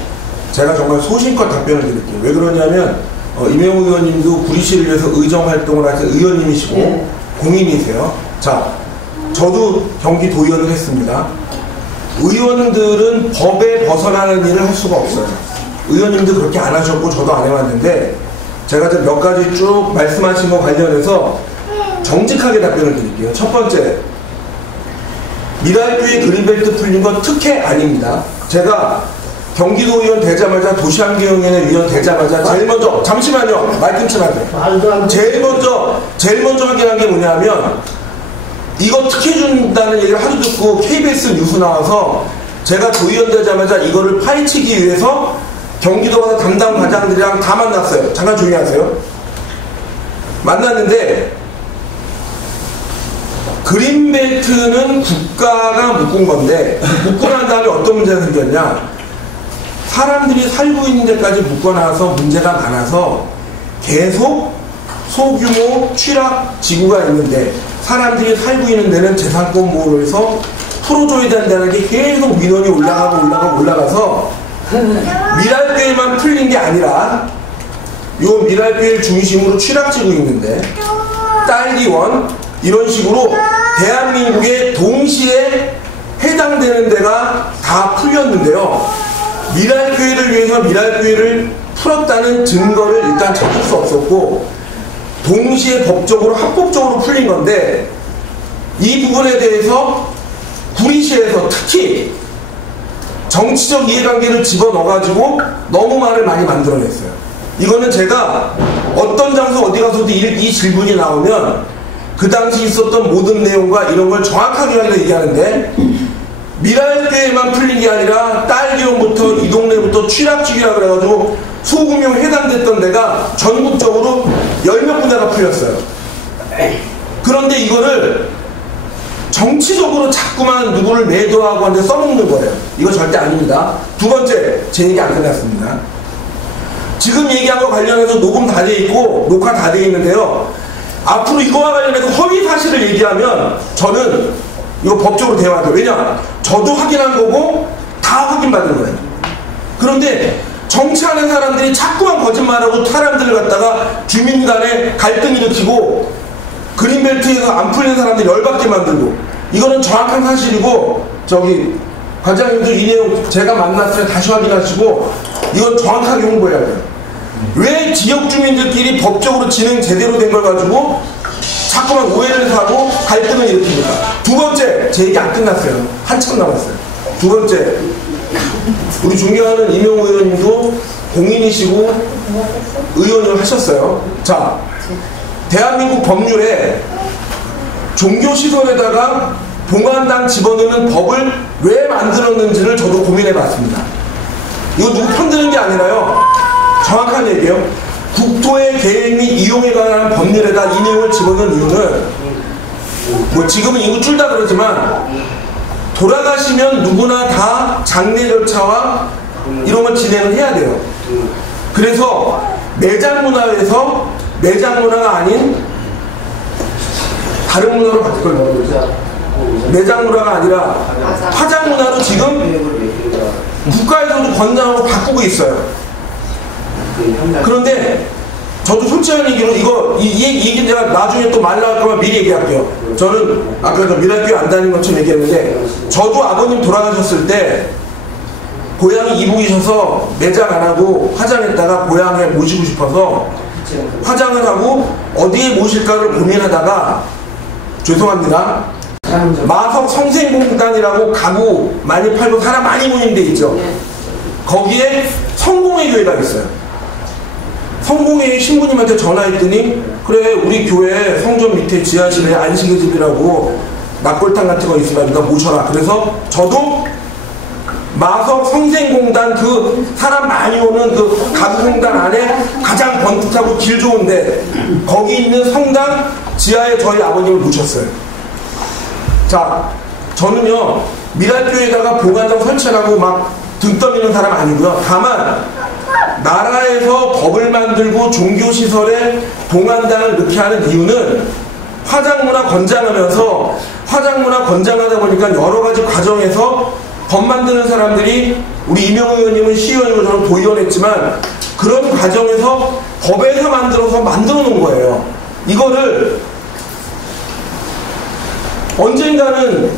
제가 정말 소신껏 답변을 드릴게요. 왜 그러냐면 이명우 의원님도 구리시를 위해서 의정활동을 하신 의원님이시고 공인이세요. 자, 저도 경기도의원을 했습니다. 의원들은 법에 벗어나는 일을 할 수가 없어요. 의원님도 그렇게 안 하셨고 저도 안 해왔는데 제가 몇 가지 쭉 말씀하신 거 관련해서 정직하게 답변을 드릴게요. 첫 번째, 미랄교회 그린벨트 풀린 건 특혜 아닙니다. 제가 경기도의원 되자마자 도시환경위원회 위원 되자마자 제일 먼저 잠시만요. 말 끊지 마세요. 제일 먼저 확인한 게 뭐냐면 이거 특혜 준다는 얘기를 하도 듣고 KBS 뉴스 나와서 제가 도의원 되자마자 이거를 파헤치기 위해서 경기도 가서 담당 과장들이랑 다 만났어요. 잠깐 조용히 하세요. 만났는데 그린벨트는 국가가 묶은 건데 묶고 난 다음에 어떤 문제가 생겼냐, 사람들이 살고 있는 데까지 묶어놔서 문제가 많아서 계속 소규모 취락 지구가 있는데 사람들이 살고 있는 데는 재산권 보호를 해서 풀어줘야 된다는 게 계속 민원이 올라가서 미랄교회만 풀린 게 아니라 요 미랄교회를 중심으로 취락지구 있는데 딸기원 이런 식으로 대한민국에 동시에 해당되는 데가 다 풀렸는데요. 미랄교회를 위해서 미랄교회를 풀었다는 증거를 일단 찾을 수 없었고 동시에 법적으로 합법적으로 풀린 건데 이 부분에 대해서 구리시에서 특히 정치적 이해관계를 집어넣어가지고 너무 말을 많이 만들어냈어요. 이거는 제가 어떤 장소 어디 가서도 이 질문이 나오면 그 당시 있었던 모든 내용과 이런 걸 정확하게 얘기하는데 미랄교회만 풀린 게 아니라 딸기원부터 이 동네부터 취락지구라 그래가지고 수백 명 해당됐던 데가 전국적으로 10몇 군데가 풀렸어요. 그런데 이거를 정치적으로 자꾸만 누구를 매도하고 한데 써먹는 거예요. 이거 절대 아닙니다. 두 번째, 제 얘기 안 끝났습니다. 지금 얘기한 거 관련해서 녹음 다 돼 있고 녹화 다 돼 있는데요. 앞으로 이거와 관련해서 허위 사실을 얘기하면 저는 이거 법적으로 대화해요. 왜냐? 저도 확인한 거고 다 확인받은 거예요. 그런데 정치하는 사람들이 자꾸만 거짓말하고 사람들을 갖다가 주민 간에 갈등 일으키고 그린벨트에서 안 풀린 사람들 열받게 만들고, 이거는 정확한 사실이고 저기 과장님들 이 내용 제가 만났을 때 다시 확인하시고 이건 정확하게 홍보해야 돼요. 왜 지역 주민들끼리 법적으로 진행 제대로 된 걸 가지고 자꾸만 오해를 사고 갈등을 일으킵니까? 두 번째, 제 얘기 안 끝났어요. 한참 남았어요. 두 번째, 우리 존경하는 이명호 의원님도 공인이시고 의원을 하셨어요. 자, 대한민국 법률에 종교시설에다가 봉안당 집어넣는 법을 왜 만들었는지를 저도 고민해봤습니다. 이거 누구 편드는 게 아니라요, 정확한 얘기예요. 국토의 계획 및 이용에 관한 법률에다 이 내용을 집어넣은 이유는 뭐 지금은 인구 줄다 그러지만 돌아가시면 누구나 다 장례 절차와 이런 걸 진행을 해야 돼요. 그래서 매장 문화에서 매장 문화가 아닌 다른 문화로 바뀔 걸 모르죠. 매장 문화가 아니라 화장 문화로 지금 국가에서도 권장하고 바꾸고 있어요. 그런데 저도 솔직한 얘기로 이 얘기 제가 나중에 또 말 나올까봐 미리 얘기할게요. 저는 아까 미랄교회 안 다니는 것처럼 얘기했는데 저도 아버님 돌아가셨을 때 고향이 이북이셔서 매장 안 하고 화장했다가 고향에 모시고 싶어서 화장을 하고 어디에 모실까를 고민하다가 죄송합니다. 마석 성생공단이라고 가구 많이 팔고 사람 많이 모이는 데 있죠. 거기에 성공회 교회가 있어요. 성공회 신부님한테 전화했더니 그래 우리 교회 성전 밑에 지하실에 안식의 집이라고 낙골탕 같은 거 있으니까 모셔라. 그래서 저도 마석 성생공단 그 사람 많이 오는 그 가구공단 안에 가장 번듯하고 길 좋은데 거기 있는 성당 지하에 저희 아버님을 모셨어요. 자, 저는요 미랄교회에다가 봉안당 설치하고 막 등 떠미는 사람 아니고요. 다만 나라에서 법을 만들고 종교시설에 봉안당을 넣게 하는 이유는 화장문화 권장하면서 화장문화 권장하다 보니까 여러가지 과정에서 법 만드는 사람들이 우리 이명호 의원님은 시의원이고 저는 도의원했지만 그런 과정에서 법에서 만들어 놓은 거예요. 이거를 언젠가는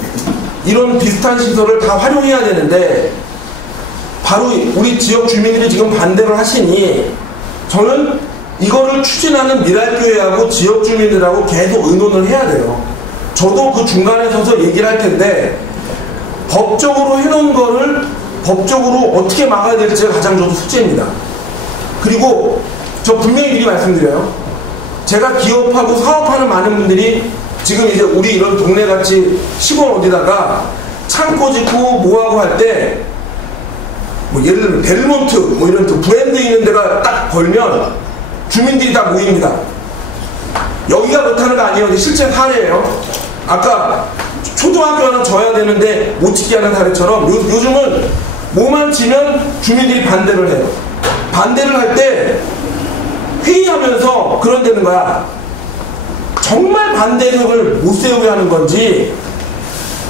이런 비슷한 시설을 다 활용해야 되는데 바로 우리 지역 주민들이 지금 반대를 하시니 저는 이거를 추진하는 미랄교회하고 지역 주민들하고 계속 의논을 해야 돼요. 저도 그 중간에 서서 얘기를 할 텐데 법적으로 해놓은 거를 법적으로 어떻게 막아야 될지가 가장 저도 숙제입니다. 그리고 저 분명히 미리 말씀드려요. 제가 기업하고 사업하는 많은 분들이 지금 이제 우리 이런 동네같이 시골 어디다가 창고 짓고 뭐하고 할 때 뭐 예를 들면 델몬트 뭐 이런 브랜드 있는 데가 딱 걸면 주민들이 다 모입니다. 여기가 그렇다는 거 아니에요. 실제 사례예요. 아까 초등학교 하나 져야 되는데 못 짓게 하는 사례처럼 요즘은 뭐만 지면 주민들이 반대를 해요. 반대를 할 때 회의하면서 그런 데는 거야. 정말 반대석을 못 세우게 하는 건지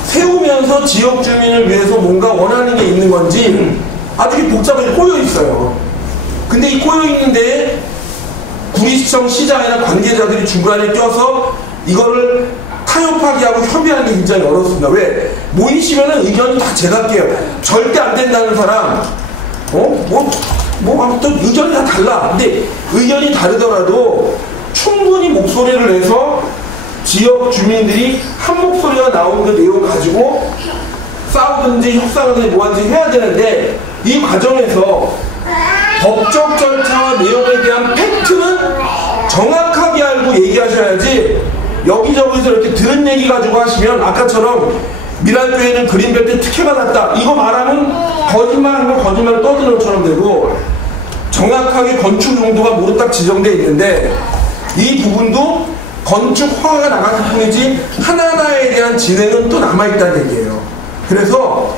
세우면서 지역 주민을 위해서 뭔가 원하는 게 있는 건지 아주 복잡하게 꼬여 있어요. 근데 이 꼬여 있는데 구리시청 시장이나 관계자들이 중간에 껴서 이거를 타협하게 하고 협의하는 게 굉장히 어렵습니다. 왜? 모이시면은 의견이 다 제각게요. 절대 안 된다는 사람, 아무튼 의견이 다 달라. 근데 의견이 다르더라도 충분히 목소리를 내서 지역 주민들이 한 목소리가 나오는 그 내용을 가지고 싸우든지 협상하든지 뭐하든지 해야 되는데 이 과정에서 법적 절차와 내용에 대한 팩트는 정확하게 알고 얘기하셔야지 여기저기서 이렇게 들은 얘기 가지고 하시면 아까처럼 미랄교회는 그린벨트 특혜 받았다 이거 말하면 거짓말한 거 거짓말을 떠드는 것처럼 되고 정확하게 건축 용도가 모두 딱 지정되어 있는데 이 부분도 건축 허가가 나갔을 뿐이지 하나하나에 대한 진행은 또 남아있다는 얘기예요. 그래서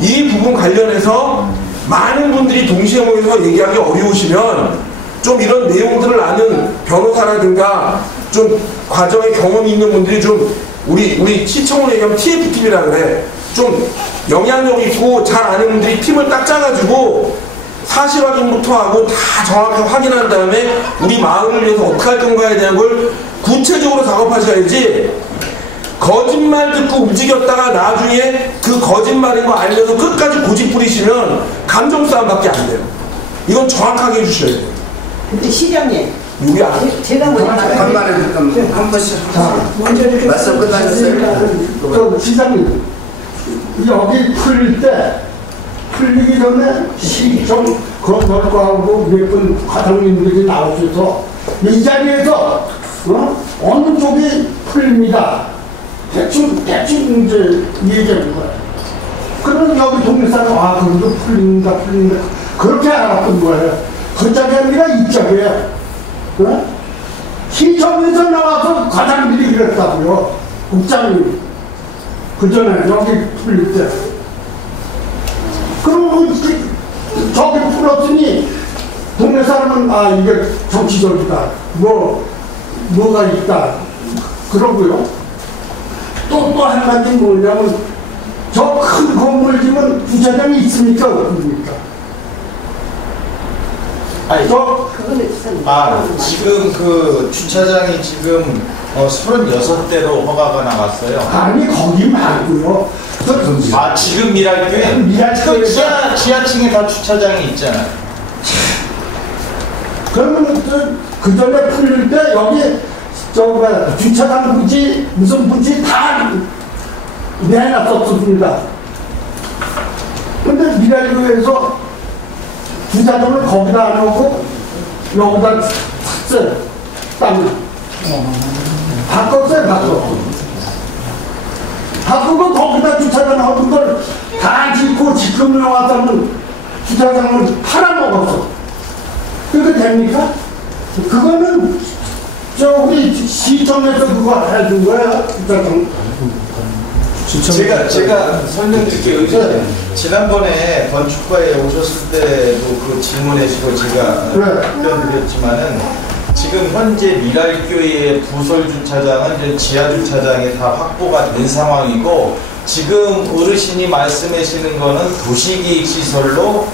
이 부분 관련해서 많은 분들이 동시에 모여서 얘기하기 어려우시면 좀 이런 내용들을 아는 변호사라든가 좀 과정에 경험이 있는 분들이 좀 우리 시청을 얘기하면 TF팀이라 그래. 좀 영향력 있고 잘 아는 분들이 팀을 딱 짜가지고 사실 확인부터 하고 다 정확하게 확인한 다음에 우리 마을을 위해서 어떻게 할 건가에 대한 걸 구체적으로 작업하셔야지 거짓말 듣고 움직였다가 나중에 그 거짓말인 거 알면서 끝까지 고집 부리시면 감정 싸움밖에 안 돼요. 이건 정확하게 해주셔야 돼요. 근데 시장님 우리 제가 간만에 한 번씩 먼저 이렇게 말씀 끝나셨어요? 시장님 여기 풀리기 전에 시청 건설과하고 몇 분 과장님들이 나오셔서 이 자리에서 어느 쪽이 풀립니다. 대충 이제 얘기하는 거예요. 그러면 여기 동네 사람 그래도 풀린다 그렇게 알았던 거예요. 그 짝이 아니라 이 짝이에요. 시청에서 나와서 과장들이 그랬다고요. 국장님 그 전에 여기 풀릴 때 그러면 저기 풀었으니 동네 사람은 이게 정치적이다 뭐가 있다 그러고요. 또 한 가지 뭐냐면 저 큰 건물 지면 주차장이 있습니까 없습니까? 지금 그 주차장이 지금 36대로 허가가 나갔어요. 아니 거기 말고요. 지금 미랄교회? 지하층에 다 주차장이 있잖아요. 그러면 그 전에 풀릴 때 여기 주차장 부지 무슨 부지 다 내놨었습니다. 근데 미랄교회에서 주차장을 거기다 안 놓고 여기다 샀어요. 땅을 바꿨어요. 바꾸고 거기다 주차장 하던 걸 다 짓고 지금 나왔다면 주차장을 팔아먹었어. 그게 됩니까? 그거는 우리 시청에서 그거 해준 거야. 제가 설명드릴게요. 지난번에 건축과에 오셨을 때도 그 질문해주고 제가 답변드렸지만은 지금 현재 미랄교회의 부설 주차장은 이제 지하 주차장이 다 확보가 된 상황이고 지금 어르신이 말씀하시는 거는 도시기획 시설로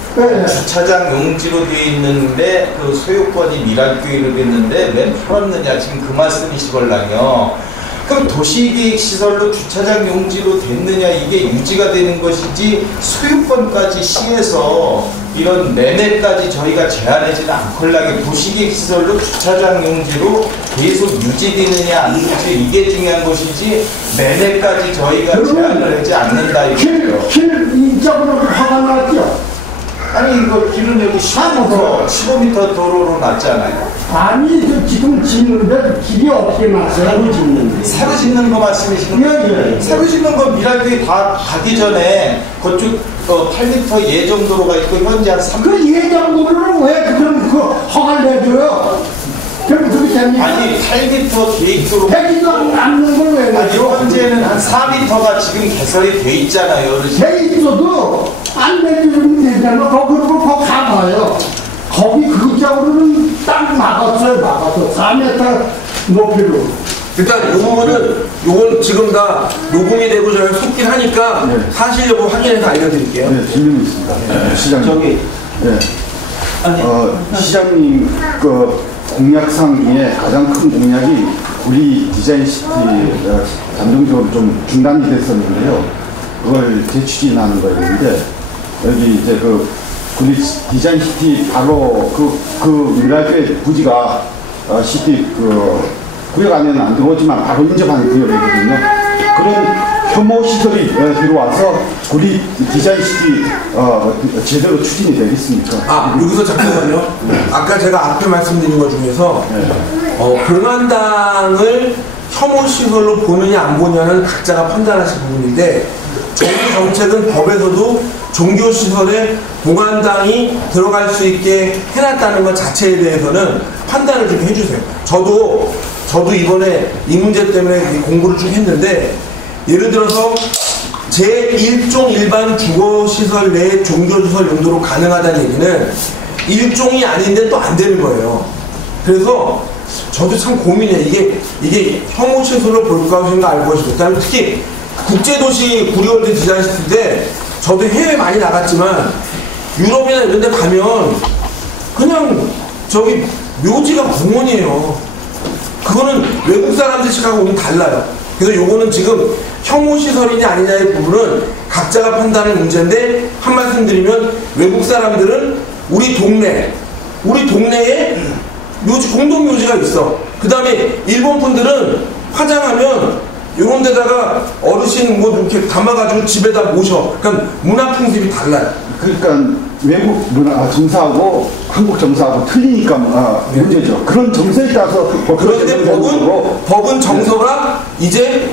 주차장 용지로 되어 있는데 그 소유권이 미랄교회로 됐는데 왜 팔았느냐 지금 그 말씀이시걸랑요. 그럼 도시계획 시설로 주차장 용지로 됐느냐 이게 유지가 되는 것이지 소유권까지 시에서 이런 매매까지 저희가 제한하지는 않걸랑요. 도시계획 시설로 주차장 용지로 계속 유지되느냐 안 유지 이게 중요한 것이지 매매까지 저희가 제한을 하지 않는다 이거죠. 길 이쪽으로 화가 났죠. 아니 이거 길은 여기 15m 도로로 났잖아요. 아니 지금 짓는데 길이 어떻게 났어요? 새로 짓는 거 말씀이시는 거예요? 새로 짓는 거 미랄교회 다 가기 전에 그쪽 8m 예정도로가 있고 현재 한 3m 그 예정도로는 왜 그럼 그 허가를 내줘요? 그럼 그렇게 됩니까? 아니 8m 계획도로 100m 남는 걸 왜 아니 그러죠? 현재는 한 4m가 지금 개설이 돼 있잖아요. 돼 있어도 안 내주면 되잖아. 그리고 거기 가봐요. 거기 그쪽으로는 딱 막았어요. 막았어. 4m 높이로. 일단 이 부분은 요건 지금 다 녹음이 되고 저희가 속긴 하니까 사실 여부 확인해서 알려드릴게요. 네, 질문이 있습니다. 시장님. 저기 네. 시장님 그 공약상에 가장 큰 공약이 구리 디자인시티 잠정적으로 좀 중단이 됐었는데요. 그걸 재추진하는 거였는데 여기 이제 그 구리 디자인시티 바로 그 미랄교회 부지가 시티 구역 안에는 안 들어오지만 바로 인접하는 구역이거든요. 그런 혐오 시설이 들어와서 구리 디자인시티 제대로 추진이 되겠습니까? 여기서 잠깐만요. 아까 제가 앞에 말씀드린 것 중에서 공안당을 혐오 시설로 보느냐 안 보느냐는 각자가 판단하실 부분인데 정부 정책은 법에서도 종교 시설에 공안당이 들어갈 수 있게 해놨다는 것 자체에 대해서는 판단을 좀 해주세요. 저도 이번에 이 문제 때문에 공부를 쭉 했는데 예를 들어서 제1종 일반 주거시설 내 종교시설 용도로 가능하다는 얘기는 일종이 아닌데 또 안 되는 거예요. 그래서 저도 참 고민해. 이게 혐오시설로 볼 것인가 알 것인가. 그다음에 특히 국제도시 구리월드 디자인시티 때 저도 해외 많이 나갔지만 유럽이나 이런 데 가면 그냥 저기 묘지가 공원이에요. 그거는 외국 사람들 시각하고는 달라요. 그래서 요거는 지금 혐오시설이냐 아니냐의 부분은 각자가 판단할 문제인데 한 말씀 드리면 외국 사람들은 우리 동네에 묘지, 공동묘지가 있어. 그 다음에 일본 분들은 화장하면 요런 데다가 어르신 뭐 이렇게 담아가지고 집에다 모셔. 그러니까 문화 풍습이 달라요. 그러니까 외국 문화 정서하고 한국 정서하고 틀리니까 문제죠. 그런 정서에 따라서 그런데 법은 정서가 이제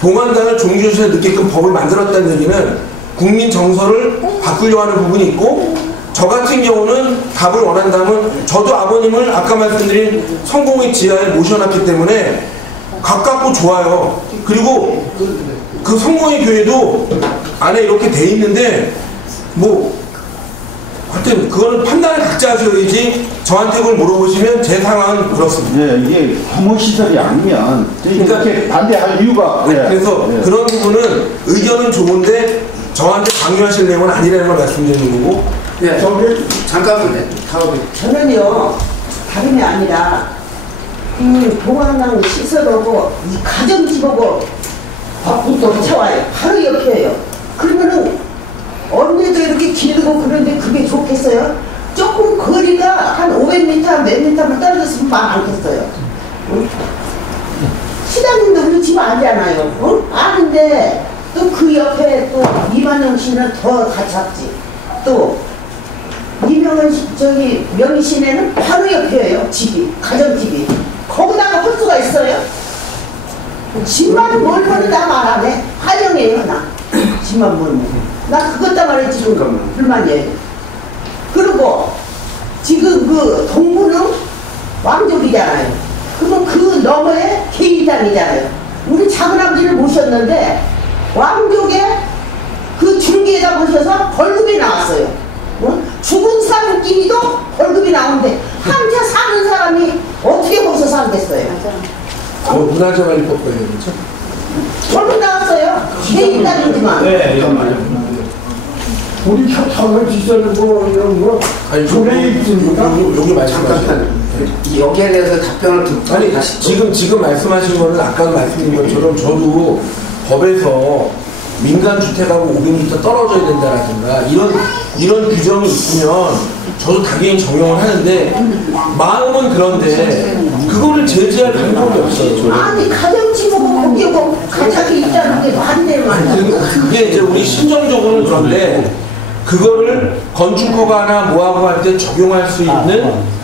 봉안당을 종교시설에 넣게끔 법을 만들었다는 얘기는 국민 정서를 바꾸려고 하는 부분이 있고 저 같은 경우는 답을 원한다면 저도 아버님을 아까 말씀드린 성공의 지하에 모셔놨기 때문에 가깝고 좋아요. 그리고 그 성공의 교회도 안에 이렇게 돼 있는데 뭐 하여튼 그거는 판단을 각자 하셔야지 저한테 그걸 물어보시면 제 상황은 그렇습니다. 네, 이게 혐오시설이 아니면 그러니까 이렇게 반대할 이유가 그래서 그런 부분은 의견은 좋은데 저한테 강요하실 내용은 아니라는 걸 말씀드리는 거고. 네, 잠깐만요. 저는요 다름이 아니라 봉안당 시설하고 이 가정집하고 붙어와요. 바로 옆이에요. 그러면은 언니도 이렇게 길고 그런데 그게 좋겠어요? 조금 거리가 한 500m, 몇 m만 떨어졌으면 말 않겠어요. 응? 시장님도 우리 집 알잖아요. 응? 아는데 또 그 옆에 또 이만영 씨는 더 다 잡지. 또 이명은 저기 명희씨네는 바로 옆이에요. 집이, 가정집이. 거기다가 할 수가 있어요? 집만 몰면은 나 말 안 해. 환영해요, 나. 집만 몰면. 나 그것 때문에 지금 불만이에요. 그리고 지금 그 동부는 왕족이잖아요. 그러면 그 너머에 개인당이잖아요. 우리 작은아버지를 모셨는데 왕족의 그 중기에다 모셔서 벌금이 나왔어요. 어? 죽은 사람끼리도 벌금이 나오는데 한자 사는 사람이 어떻게 거기서 살겠어요? 문화재관리법 관련이죠? 벌금 나왔어요. 개인당이지만. 네, 이건 말이야. 우리 협상을 지자는 거 이런 거 조례에 있습니까? 여기 말씀하시는 여기에 대해서 답변을 듣고 아니 지금 말씀하신 거는 아까도 말씀드린 것처럼 저도 법에서 민간 주택하고 500m 떨어져야 된다라든가 이런 규정이 있으면 저도 당연히 적용을 하는데 마음은 그런데 그거를 제재할 방법이 없어요. 아니 가정집하고 거기하고 가짝이 있다는 게 말이 되는 그게 이제 우리 심정적으로는 그런데 그거를 건축허가나 뭐하고 할 때 적용할 수 있는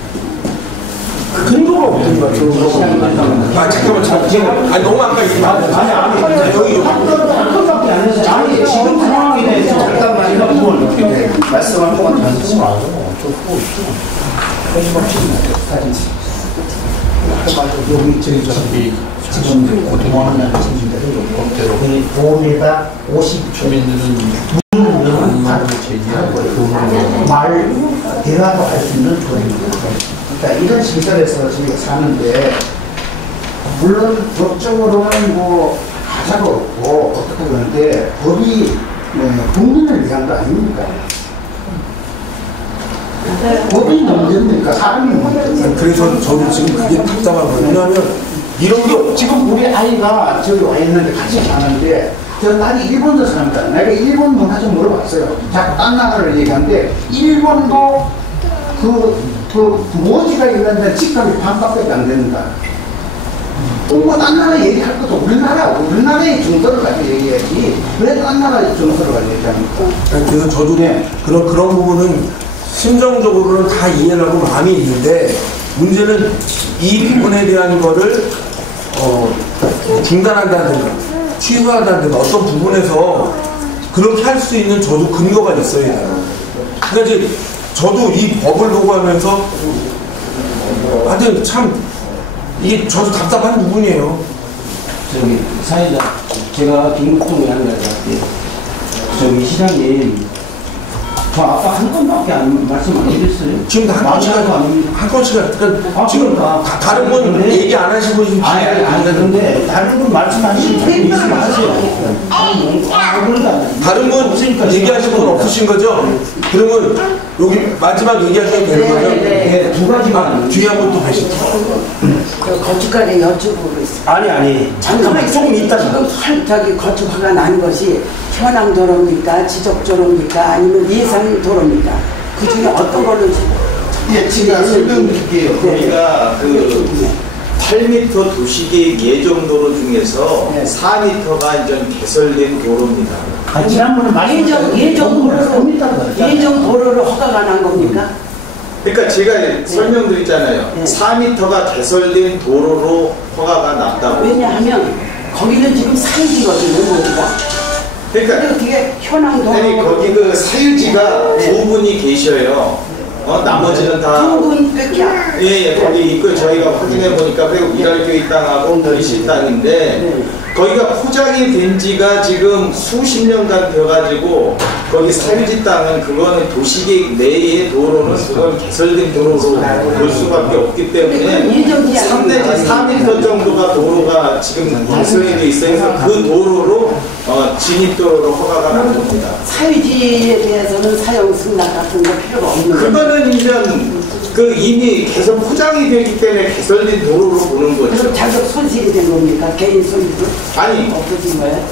근거가 없는 거죠. 잠깐만. 아니 너무 아까 얘기 아니 지금 상황에 대해서 잠깐만요. 말씀할 동안 여기 지금 고등어하는 친구들이 5m 50초면은 말 대화도 할 수 있는 거리입니다. 그러니까 이런 시설에서 저희가 사는데 물론 법적으로는 뭐 하자가 없고 어떻게 그러는데 법이 국민을 위한 거 아닙니까? 법이 문제입니까? 사람이 문제입니까? 그래서 저도 지금 그게 답답한 거예요. 왜냐하면 이런 게 지금 우리 아이가 저기 와 있는데 같이 사는데 저 나는 일본도 삽니다. 내가 일본 문화 좀 물어봤어요. 자꾸 딴 나라를 얘기하는데 일본도 그 모지가 있는데 집값이 반밖에 안 된다. 뭐 딴 나라 얘기할 것도 우리나라의 정서를 가지고 얘기해야지 왜 딴 나라의 정서를 가지고 얘기합니까? 그래서 저도 그런 부분은 심정적으로는 다 이해를 하고 마음이 있는데 문제는 이 부분에 대한 거를 중단한다든가 취소한다든가 어떤 부분에서 그렇게 할 수 있는 저도 근거가 있어야 돼요. 그러니까 이제 저도 이 법을 보고 하면서 하여튼 참 이게 저도 답답한 부분이에요. 저기 사회자 제가 김국동이 아니라 저기 시장님 저 아까 한 건밖에 말씀 안 드렸어요. 지금 한 건씩은 그러니까 지금 다른 분 얘기 안 하시고 지금 아니 그런데 다른 분 말씀하시면 말씀하세요. 다른 분 얘기하실 분 없으신 거죠? 그러면 여기 마지막 얘기하셔도 되는 거죠? 네, 두 가지만 뒤에 한 분 또 계시죠? 건축가에 여쭤보고 있어요. 아니 잠깐만 조금 있다. 지금 저기 건축화가 난 것이 현황 도로입니까? 지적 도로입니까? 아니면 예산 도로입니까? 그 중에 어떤 걸로 예, 제가 설명드릴게요. 저희가 그 8m 도시계획 예정도로 중에서 4m가 이제 개설된 도로입니다. 지난번에 예정 도로로 허가가 난 겁니까? 그러니까 제가 설명드렸잖아요. 4m가 개설된 도로로 허가가 났다고. 왜냐하면 거기는 지금 사유지거든요, 모두가. 그러니까 어떻게 현황 도로? 아니 거기 그 사유지가 두 분이 계셔요. 나머지는 다 두 분밖에 예, 거기 있고 저희가 확인해 보니까 그리고 일할교회 땅하고 도시 땅인데 거기가 포장이 된 지가 지금 수십 년간 되어가지고 거기 사유지 땅은 그거는 도시계획 내의 도로는 그건 개설된 도로로 볼 수밖에 없기 때문에 3 내지 4m 정도가 도로가 지금 개설이 돼 있어서 그 도로로 진입도로로 허가가 난 겁니다. 사유지에 대해서는 사용 승낙 같은 거 필요가 없는 거예요. 그거는 이제 그 이미 개선 포장이 되기 때문에 개설된 도로로 보는 거죠. 그럼 자격 손실이 된 겁니까? 개인 손실도? 아니 없어진 거예요?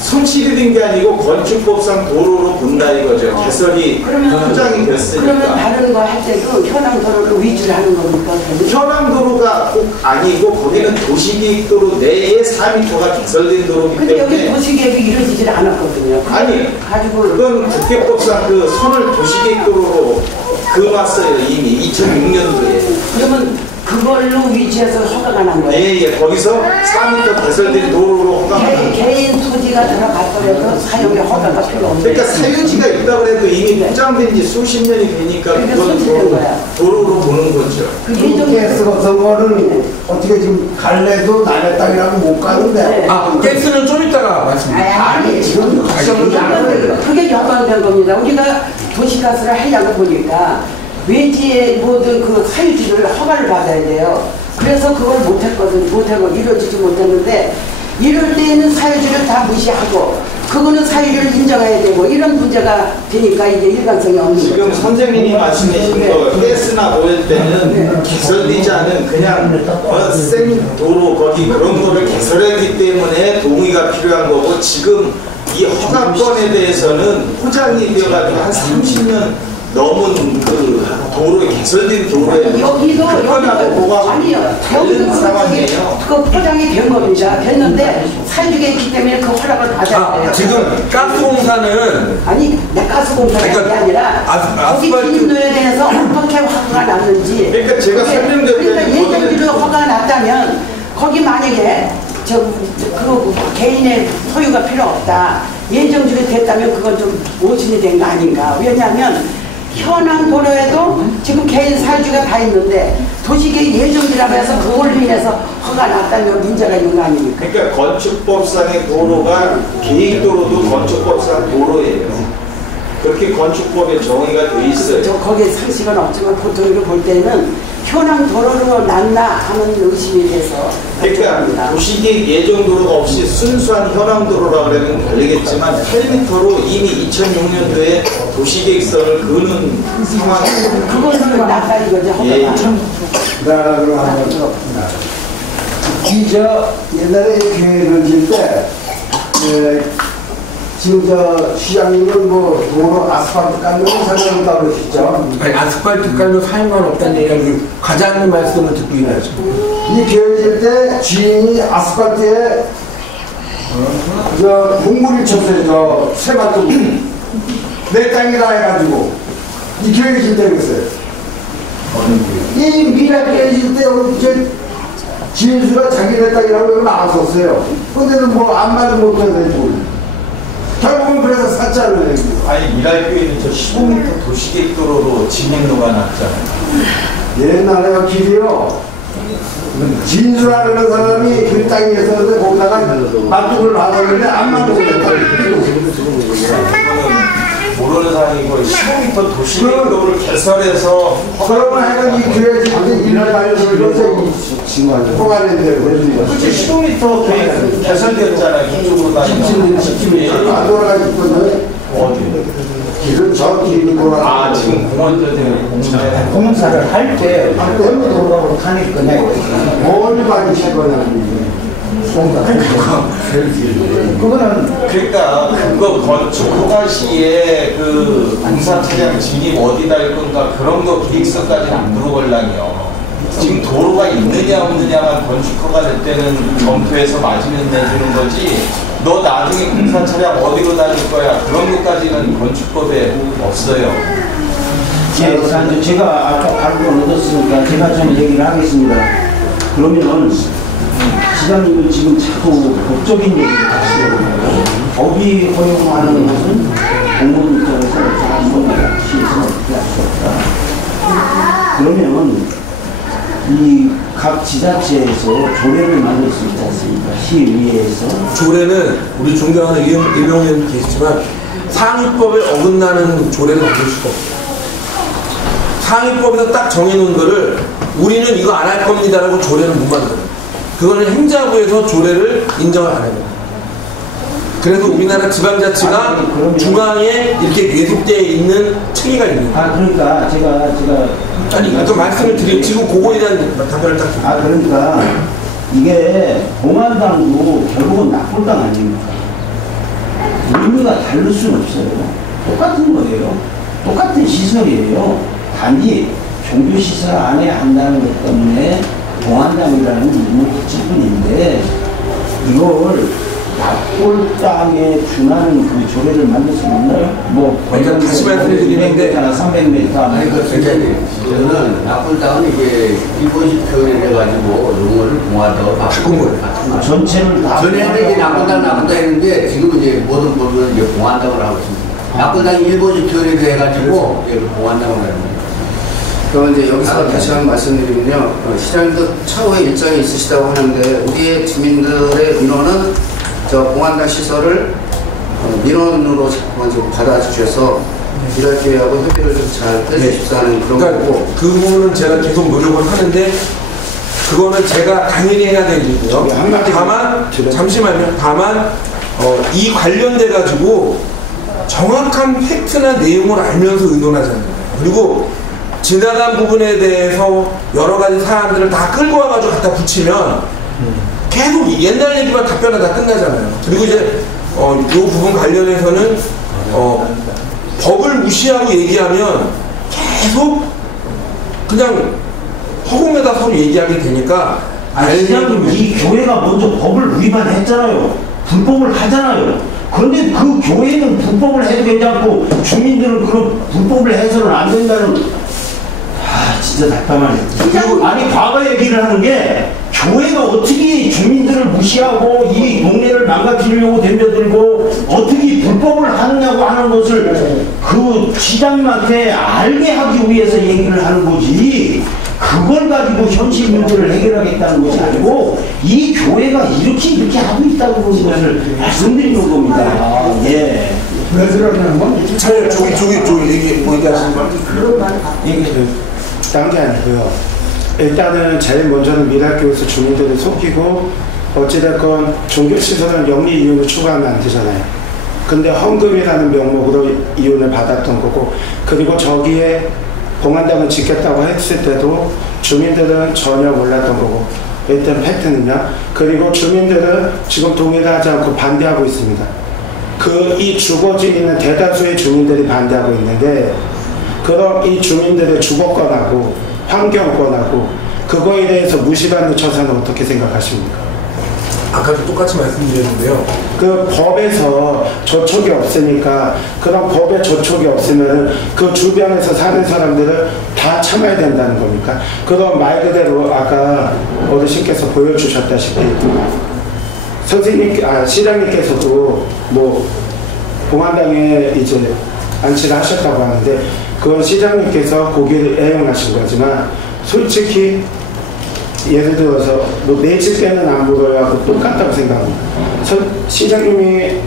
손실이 된 게 아니고 건축법상 도로로 본다 이거죠. 개설이 포장이 됐으니까. 그러면 다른 거 할 때도 현황 도로를 위주로 하는 겁니까? 현황 도로가 꼭 아니고 거기는 도시계획도로 내에 4m가 개설된 도로이기 근데 때문에. 여기 도시계획이 이루어지질 않았거든요. 아니 가지고 그건 국회법상 그 선을 도시계획도로로 그어놨어요 이미 2006년도에. 그러면 그걸로 위치해서 허가가 난 거예요? 예, 거기서 4m 개설된 도로로 허가가 난 거예요. 개인 토지가 들어갔더라도 사용에 허가가 필요 없는 그러니까 사유지가 있다고 해도 이미 포장된 지 수십 년이 되니까 그거는 도로로 보는 거죠. 가스 거는 어떻게 지금 갈래도 남의 땅이라고 못 가는데. 가스는 좀 이따가 말씀드릴게요. 아니 지금 그게 연관된 겁니다. 우리가 도시가스를 하려고 보니까 외지의 모든 그 사유지를 허가를 받아야 돼요. 그래서 그걸 못하고 이루어지지 못했는데 이럴 때에는 사유지를 다 무시하고 그거는 사유지를 인정해야 되고 이런 문제가 되니까 이제 일관성이 없는 거죠. 지금 선생님이 말씀하신 거 가스나 오일 때는 개설되지 않은 그냥 생 도로 거기 그런 거를 개설했기 때문에 동의가 필요한 거고 지금 이 허가권에 대해서는 포장이 되어가지고 한 30년 넘은 그 도로에 개설된 도로에 여기도 뭐가 아니요. 다른 상황이에요. 그 포장이 된 겁니다. 됐는데 사유지가 있기 때문에 그 허락을 받아야 돼요. 지금 가스공사는 아니 내 가스공사가 아니라 거기 진도에 대해서 어떻게 허가가 났는지. 그러니까 제가 설명드릴 그러니까 예정지로 허가가 났다면 거기 만약에 그 개인의 소유가 필요 없다. 예정지로 됐다면 그건 좀 오진이 된 거 아닌가. 왜냐하면 현황 도로에도 지금 개인 사유지가 다 있는데 도시계획 예정지라고 해서 그걸로 인해서 허가 났다면 문제가 있는 거 아닙니까? 그러니까 건축법상의 도로가 계획도로도 건축법상 도로예요. 그렇게 건축법에 정의가 돼 있어요. 저 거기에 상식은 없지만 보통 이거 볼 때는 현황 도로로 났나 하는 의심이 돼서 그러니까 도시계획 예정도로가 없이 순수한 현황 도로라 그러면 다르겠지만 8m로 이미 2006년도에 도시계획선을 그는 상황이에요. 그거는 났다는 거죠. 예. 그러면 한번 저 옛날에 계획을 질 때 지금 저 시장님은 뭐 도로 아스팔트 깔면 상관없다고 그러시죠? 아니, 아스팔트 깔면 상관없다는 얘기가 과장님 말씀을 듣고 있나요? 이 계획일 때 주인이 아스팔트에 저 공물을 쳤어요. 저 세마토 내 땅이다 해가지고 이 계획일 때 그랬어요. 이 미라 계획일 때 저 지인수가 자기네 땅이라고 나왔었어요. 근데는 뭐 아무 말도 못해가지고 결국은 그래서 샀잖아요. 아니 미랄교에는 저 15m 도시계획도로로 진행로가 났잖아요. 옛날에 길이요. 진수라는 사람이 그 땅에 있었는데 거기다가 맞뚝을 박았는데 안 맞고 모르는 사람이고 15m 도시계획도로를 개설해서 그러면 해가 이 교회 지금 일을 다녀서 이것에 통화를 대로 그렇지 15m 계획 개설되었잖아요. 이쪽으로 다니면 안 돌아가지거든. 어디? 길은 저 길이 돌아가. 아 지금 공원들 공사를 할 때 때문에 돌아가고 타닐 거냐. 뭘 받으실 거냐. 그거는 그러니까 그거 건축 허가 시에 그 공사 차량 진입 어디다 할 건가 그런 거 기획서까지는 안 들어올랑요. 지금 도로가 있느냐 없느냐만 건축 허가 될 때는 검토해서 맞으면 내주는 거지. 너 나중에 공사 차량 어디로 다닐 거야 그런 것까지는 건축법에 없어요. 예, 제가 아까 발표를 얻었으니까 제가 좀 얘기를 하겠습니다. 그러면 시장님은 지금 자꾸 법적인 얘기를 하시거든요. 법이 허용하는 것은 공무원 입장에서 시에서는 어떻게 할 수 없다. 그러면 이 각 지자체에서 조례를 만들 수 있지 않습니까? 시의회에서. 조례는 우리 존경하는 이병현 계시지만 상위법에 어긋나는 조례를 만들 수가 없어요. 상위법에서 딱 정해놓은 거를 우리는 이거 안 할 겁니다라고 조례를 못 만들어요. 그거는 행자부에서 조례를 인정을 안 해요. 그래서 우리나라 지방자치가 중앙에 이렇게 계속되어 있는 체계가 있는 거예요. 그러니까 제가 아니 또 말씀을 드리면 지금 그거에 대한 답변을 딱 드립니다. 그러니까 이게 공안당도 결국은 납골당 아닙니까? 의미가 다를 수는 없어요. 똑같은 거예요. 똑같은 시설이에요. 단지 종교시설 안에 한다는 것 때문에 공안당이라는 이름을 붙일 뿐인데 이걸 납골당에 준하는 그 조례를 만들 수 있나요? 뭐 다시 말씀드리는데 300m 아니 저는 납골당은 이게 일본식 표현을 해가지고 용어를 공화당으로 바꾼 거예요. 전체를 다 전에는 이제 납골당 했는데 지금 이제 모든 법은 이제 공화당을 하고 있습니다. 납골당이 일본식 표현을 해가지고 공화당을 하는 거예요. 그럼 이제 여기서 다시 한번 말씀드리면요. 시장님도 차후에 일정이 있으시다고 하는데 우리의 주민들의 민원은 저 공안당 시설을 민원으로 자꾸만 지금 받아주셔서 일할 기회하고 협의를 좀 잘 해주십사는 그런 거고. 그 부분은 제가 계속 노력을 하는데 그거는 제가 당연히 해야 될 일이고요. 다만 잠시만요. 다만 이 관련돼 가지고 정확한 팩트나 내용을 알면서 의논하잖아요. 그리고 지나간 부분에 대해서 여러 가지 사람들을 다 끌고 와가지고 갖다 붙이면 계속 옛날 얘기만 답변하다 끝나잖아요. 그리고 이제 이 부분 관련해서는 법을 무시하고 얘기하면 계속 그냥 허공에다 서로 얘기하게 되니까 시장님 이 교회가 먼저 법을 위반했잖아요. 불법을 하잖아요. 그런데 그 교회는 불법을 해도 괜찮고 주민들은 그런 불법을 해서는 안 된다는 진짜 답답하네. 아니 과거 얘기를 하는 게 교회가 어떻게 주민들을 무시하고 이 동네를 교회를 망가뜨리려고 덤벼들고 어떻게 불법을 하느냐고 하는 것을 그 시장님한테 알게 하기 위해서 얘기를 하는 거지. 그걸 가지고 현실 문제를 해결하겠다는 것이 아니고 이 교회가 이렇게 하고 있다고 그런 것을 말씀드리는 겁니다. 예. 왜 그러냐면 저기 얘기하시는 거 얘기해요. 딴 게 아니고요. 일단은 제일 먼저는 미랄교에서 주민들을 속이고 어찌됐건 종교시설은 영리 이윤을 추구하면 안 되잖아요. 근데 헌금이라는 명목으로 이윤을 받았던 거고, 그리고 저기에 봉안당을 짓겠다고 했을 때도 주민들은 전혀 몰랐던 거고, 일단 팩트는요. 그리고 주민들은 지금 동의하지 않고 반대하고 있습니다. 이 주거지에 있는 대다수의 주민들이 반대하고 있는데, 그럼 이 주민들의 주거권하고 환경권하고 그거에 대해서 무시받는 처사는 어떻게 생각하십니까? 아까도 똑같이 말씀드렸는데요. 그 법에서 저촉이 없으니까, 그런 법에 저촉이 없으면 그 주변에서 사는 사람들을 다 참아야 된다는 겁니까? 그럼 말 그대로 아까 어르신께서 보여주셨다시피 시장님께서도 뭐 봉안당에 이제 안치를 하셨다고 하는데, 그건 시장님께서 고기를 애용하신 거지만, 솔직히 예를 들어서 내 집게는 안 물어요 하고 똑같다고 생각합니다. 시장님이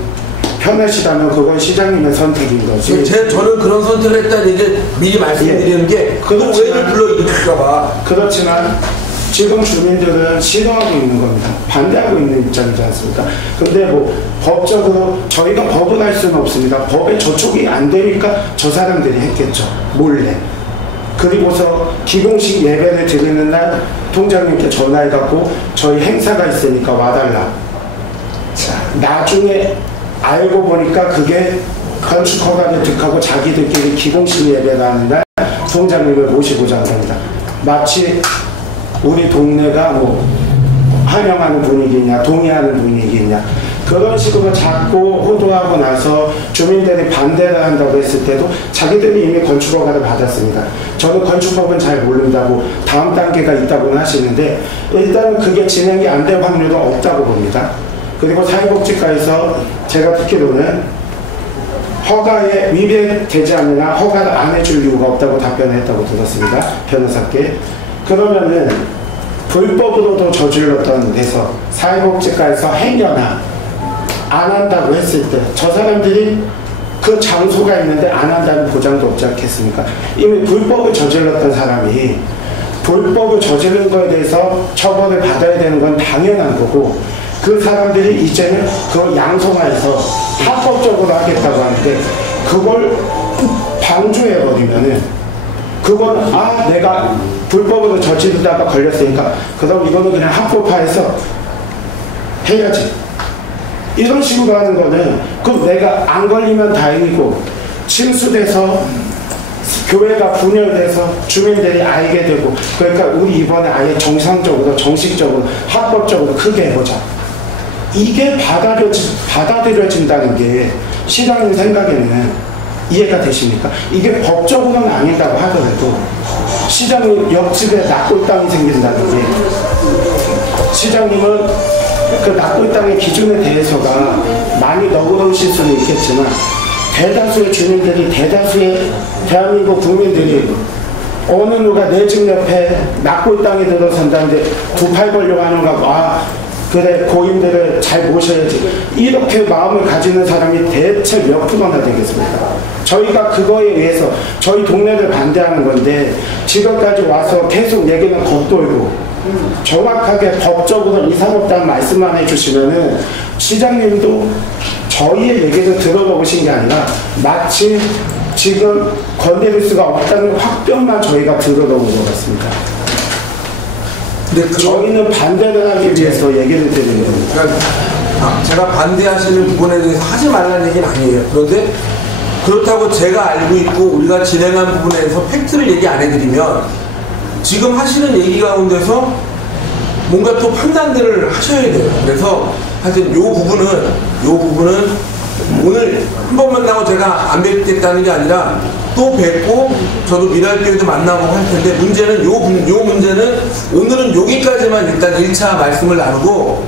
편하시다면 그건 시장님의 선택인 거지. 저는 그런 선택을 했다는 얘기 미리 말씀드리는 게 그 오해를 불러일으킬까봐. 그렇지만 지금 주민들은 싫어하고 있는 겁니다. 반대하고 있는 입장이지 않습니까? 근데 뭐 법적으로 저희가 법을 할 수는 없습니다. 법에 저촉이 안 되니까 저 사람들이 했겠죠. 몰래. 그리고서 기공식 예배를 드리는 날 통장님께 전화해갖고 저희 행사가 있으니까 와달라. 자, 나중에 알고 보니까 그게 건축 허가를 득하고 자기들끼리 기공식 예배를 하는 날 통장님을 모시고자 합니다. 마치 우리 동네가 뭐 환영하는 분위기냐 동의하는 분위기냐 그런 식으로 자꾸 호도하고 나서 주민들이 반대를 한다고 했을 때도 자기들이 이미 건축허가를 받았습니다. 저는 건축법은 잘 모른다고 다음 단계가 있다고는 하시는데, 일단은 그게 진행이 안 될 확률은 없다고 봅니다. 그리고 사회복지과에서 제가 듣기로는 허가에 위배되지 않느냐 허가를 안 해줄 이유가 없다고 답변을 했다고 들었습니다. 변호사께. 그러면은 불법으로도 저질렀던 데서 사회복지과에서 행여나 안 한다고 했을 때 저 사람들이 그 장소가 있는데 안 한다는 보장도 없지 않겠습니까? 이미 불법을 저질렀던 사람이 불법을 저지른 거에 대해서 처벌을 받아야 되는 건 당연한 거고, 그 사람들이 이제는 그걸 양성화해서 합법적으로 하겠다고 하는데 그걸 방조해버리면은 그건 내가 불법으로 저지르다가 걸렸으니까 그럼 이거는 그냥 합법화해서 해야지, 이런 식으로 하는 거는, 그럼 내가 안 걸리면 다행이고 침수돼서 교회가 분열돼서 주민들이 알게 되고, 그러니까 우리 이번에 아예 정상적으로 정식적으로 합법적으로 크게 해보자, 이게 받아들여진다는 게 시장님 생각에는 이해가 되십니까? 이게 법적으로는 아니다고 하더라도 시장님 옆집에 납골 땅이 생긴다는 게, 시장님은 그 납골 땅의 기준에 대해서가 많이 너그러우실 수는 있겠지만 대다수의 주민들이, 대다수의 대한민국 국민들이 어느 누가 내 집 옆에 납골 땅에 들어선다는데 두 팔 벌려고 하는 거, 그래 고인들을 잘 모셔야지, 이렇게 마음을 가지는 사람이 대체 몇 프로나 되겠습니까? 저희가 그거에 의해서 저희 동네를 반대하는 건데 지금까지 와서 계속 얘기는 겉돌고 정확하게 법적으로 이상 없다는 말씀만 해주시면은 시장님도 저희의 얘기를 들어보신 게 아니라 마치 지금 건드릴 수가 없다는 확변만 저희가 들어본 것 같습니다. 근데 저희는 반대를 하기 위해서 얘기를 드리는 겁니다. 그러니까 제가 반대하시는 부분에 대해서 하지 말라는 얘기는 아니에요. 그런데 그렇다고 제가 알고 있고 우리가 진행한 부분에서 팩트를 얘기 안 해드리면 지금 하시는 얘기 가운데서 뭔가 또 판단들을 하셔야 돼요. 그래서 하여튼 요 부분은 오늘 한 번 만나고 제가 안 뵙겠다는 게 아니라 또 뵙고 저도 미랄교회도 만나고 할 텐데, 문제는 요 문제는 오늘은 여기까지만 일단 1차 말씀을 나누고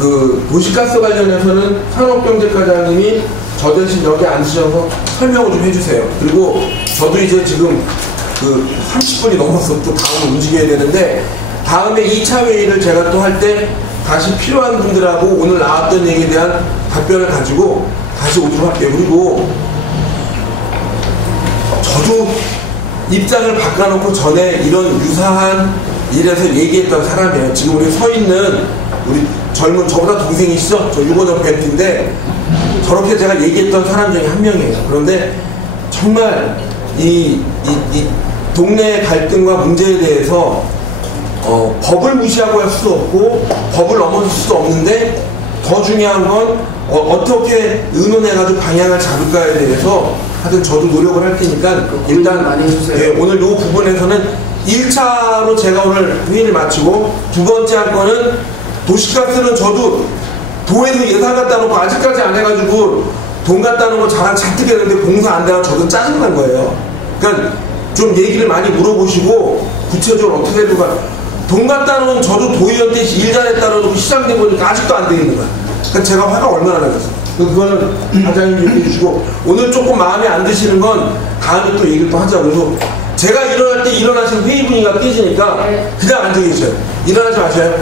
그 도시가스 관련해서는 산업경제과장님이 저 대신 여기 앉으셔서 설명을 좀 해주세요. 그리고 저도 이제 지금 그 30분이 넘어서 또 다음을 움직여야 되는데 다음에 2차 회의를 제가 또 할 때 다시 필요한 분들하고 오늘 나왔던 얘기에 대한 답변을 가지고 다시 오도록 할게요. 그리고 저도 입장을 바꿔놓고 전에 이런 유사한 일에서 얘기했던 사람이에요. 지금 우리 서 있는 우리 젊은 저보다 동생이시죠? 저 6.5년 벤트인데 저렇게 제가 얘기했던 사람 중에 한 명이에요. 그런데 정말 이 동네 갈등과 문제에 대해서 법을 무시하고 할 수도 없고 법을 넘어설 수도 없는데 더 중요한 건 어떻게 의논해가지고 방향을 잡을까에 대해서 하여튼 저도 노력을 할 테니까 일단 많이 해주세요. 네, 오늘 이 부분에서는 1차로 제가 오늘 회의를 마치고 두 번째 할 거는 도시가스는 저도 도에서 예산 갖다 놓고 아직까지 안 해가지고 돈 갖다 놓은 거 자랑 잔뜩 했는데 공사 안 돼서 저도 짜증난 거예요. 그러니까 좀 얘기를 많이 물어보시고 구체적으로 어떻게 될까. 돈 갖다 놓은 저도 도의원 때 일 잘했다고 놓고 시장돼 보니까 아직도 안 되는 거야. 그러니까 제가 화가 얼마나 나겠어. 그거는 과장님 얘기해 주시고 오늘 조금 마음에 안 드시는 건 다음에 또 얘기를 또 하자고. 그래서 제가 일어날 때 일어나시는 회의 분위기가 깨지니까 그냥 앉아 계세요. 일어나지 마세요.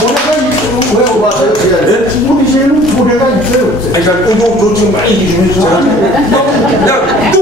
조례가 있어요. 왜 오바세요? 우리 시에는 조례가 있어요. 그러니까 너 지금 많이 얘기 좀 해주세요. 그냥 또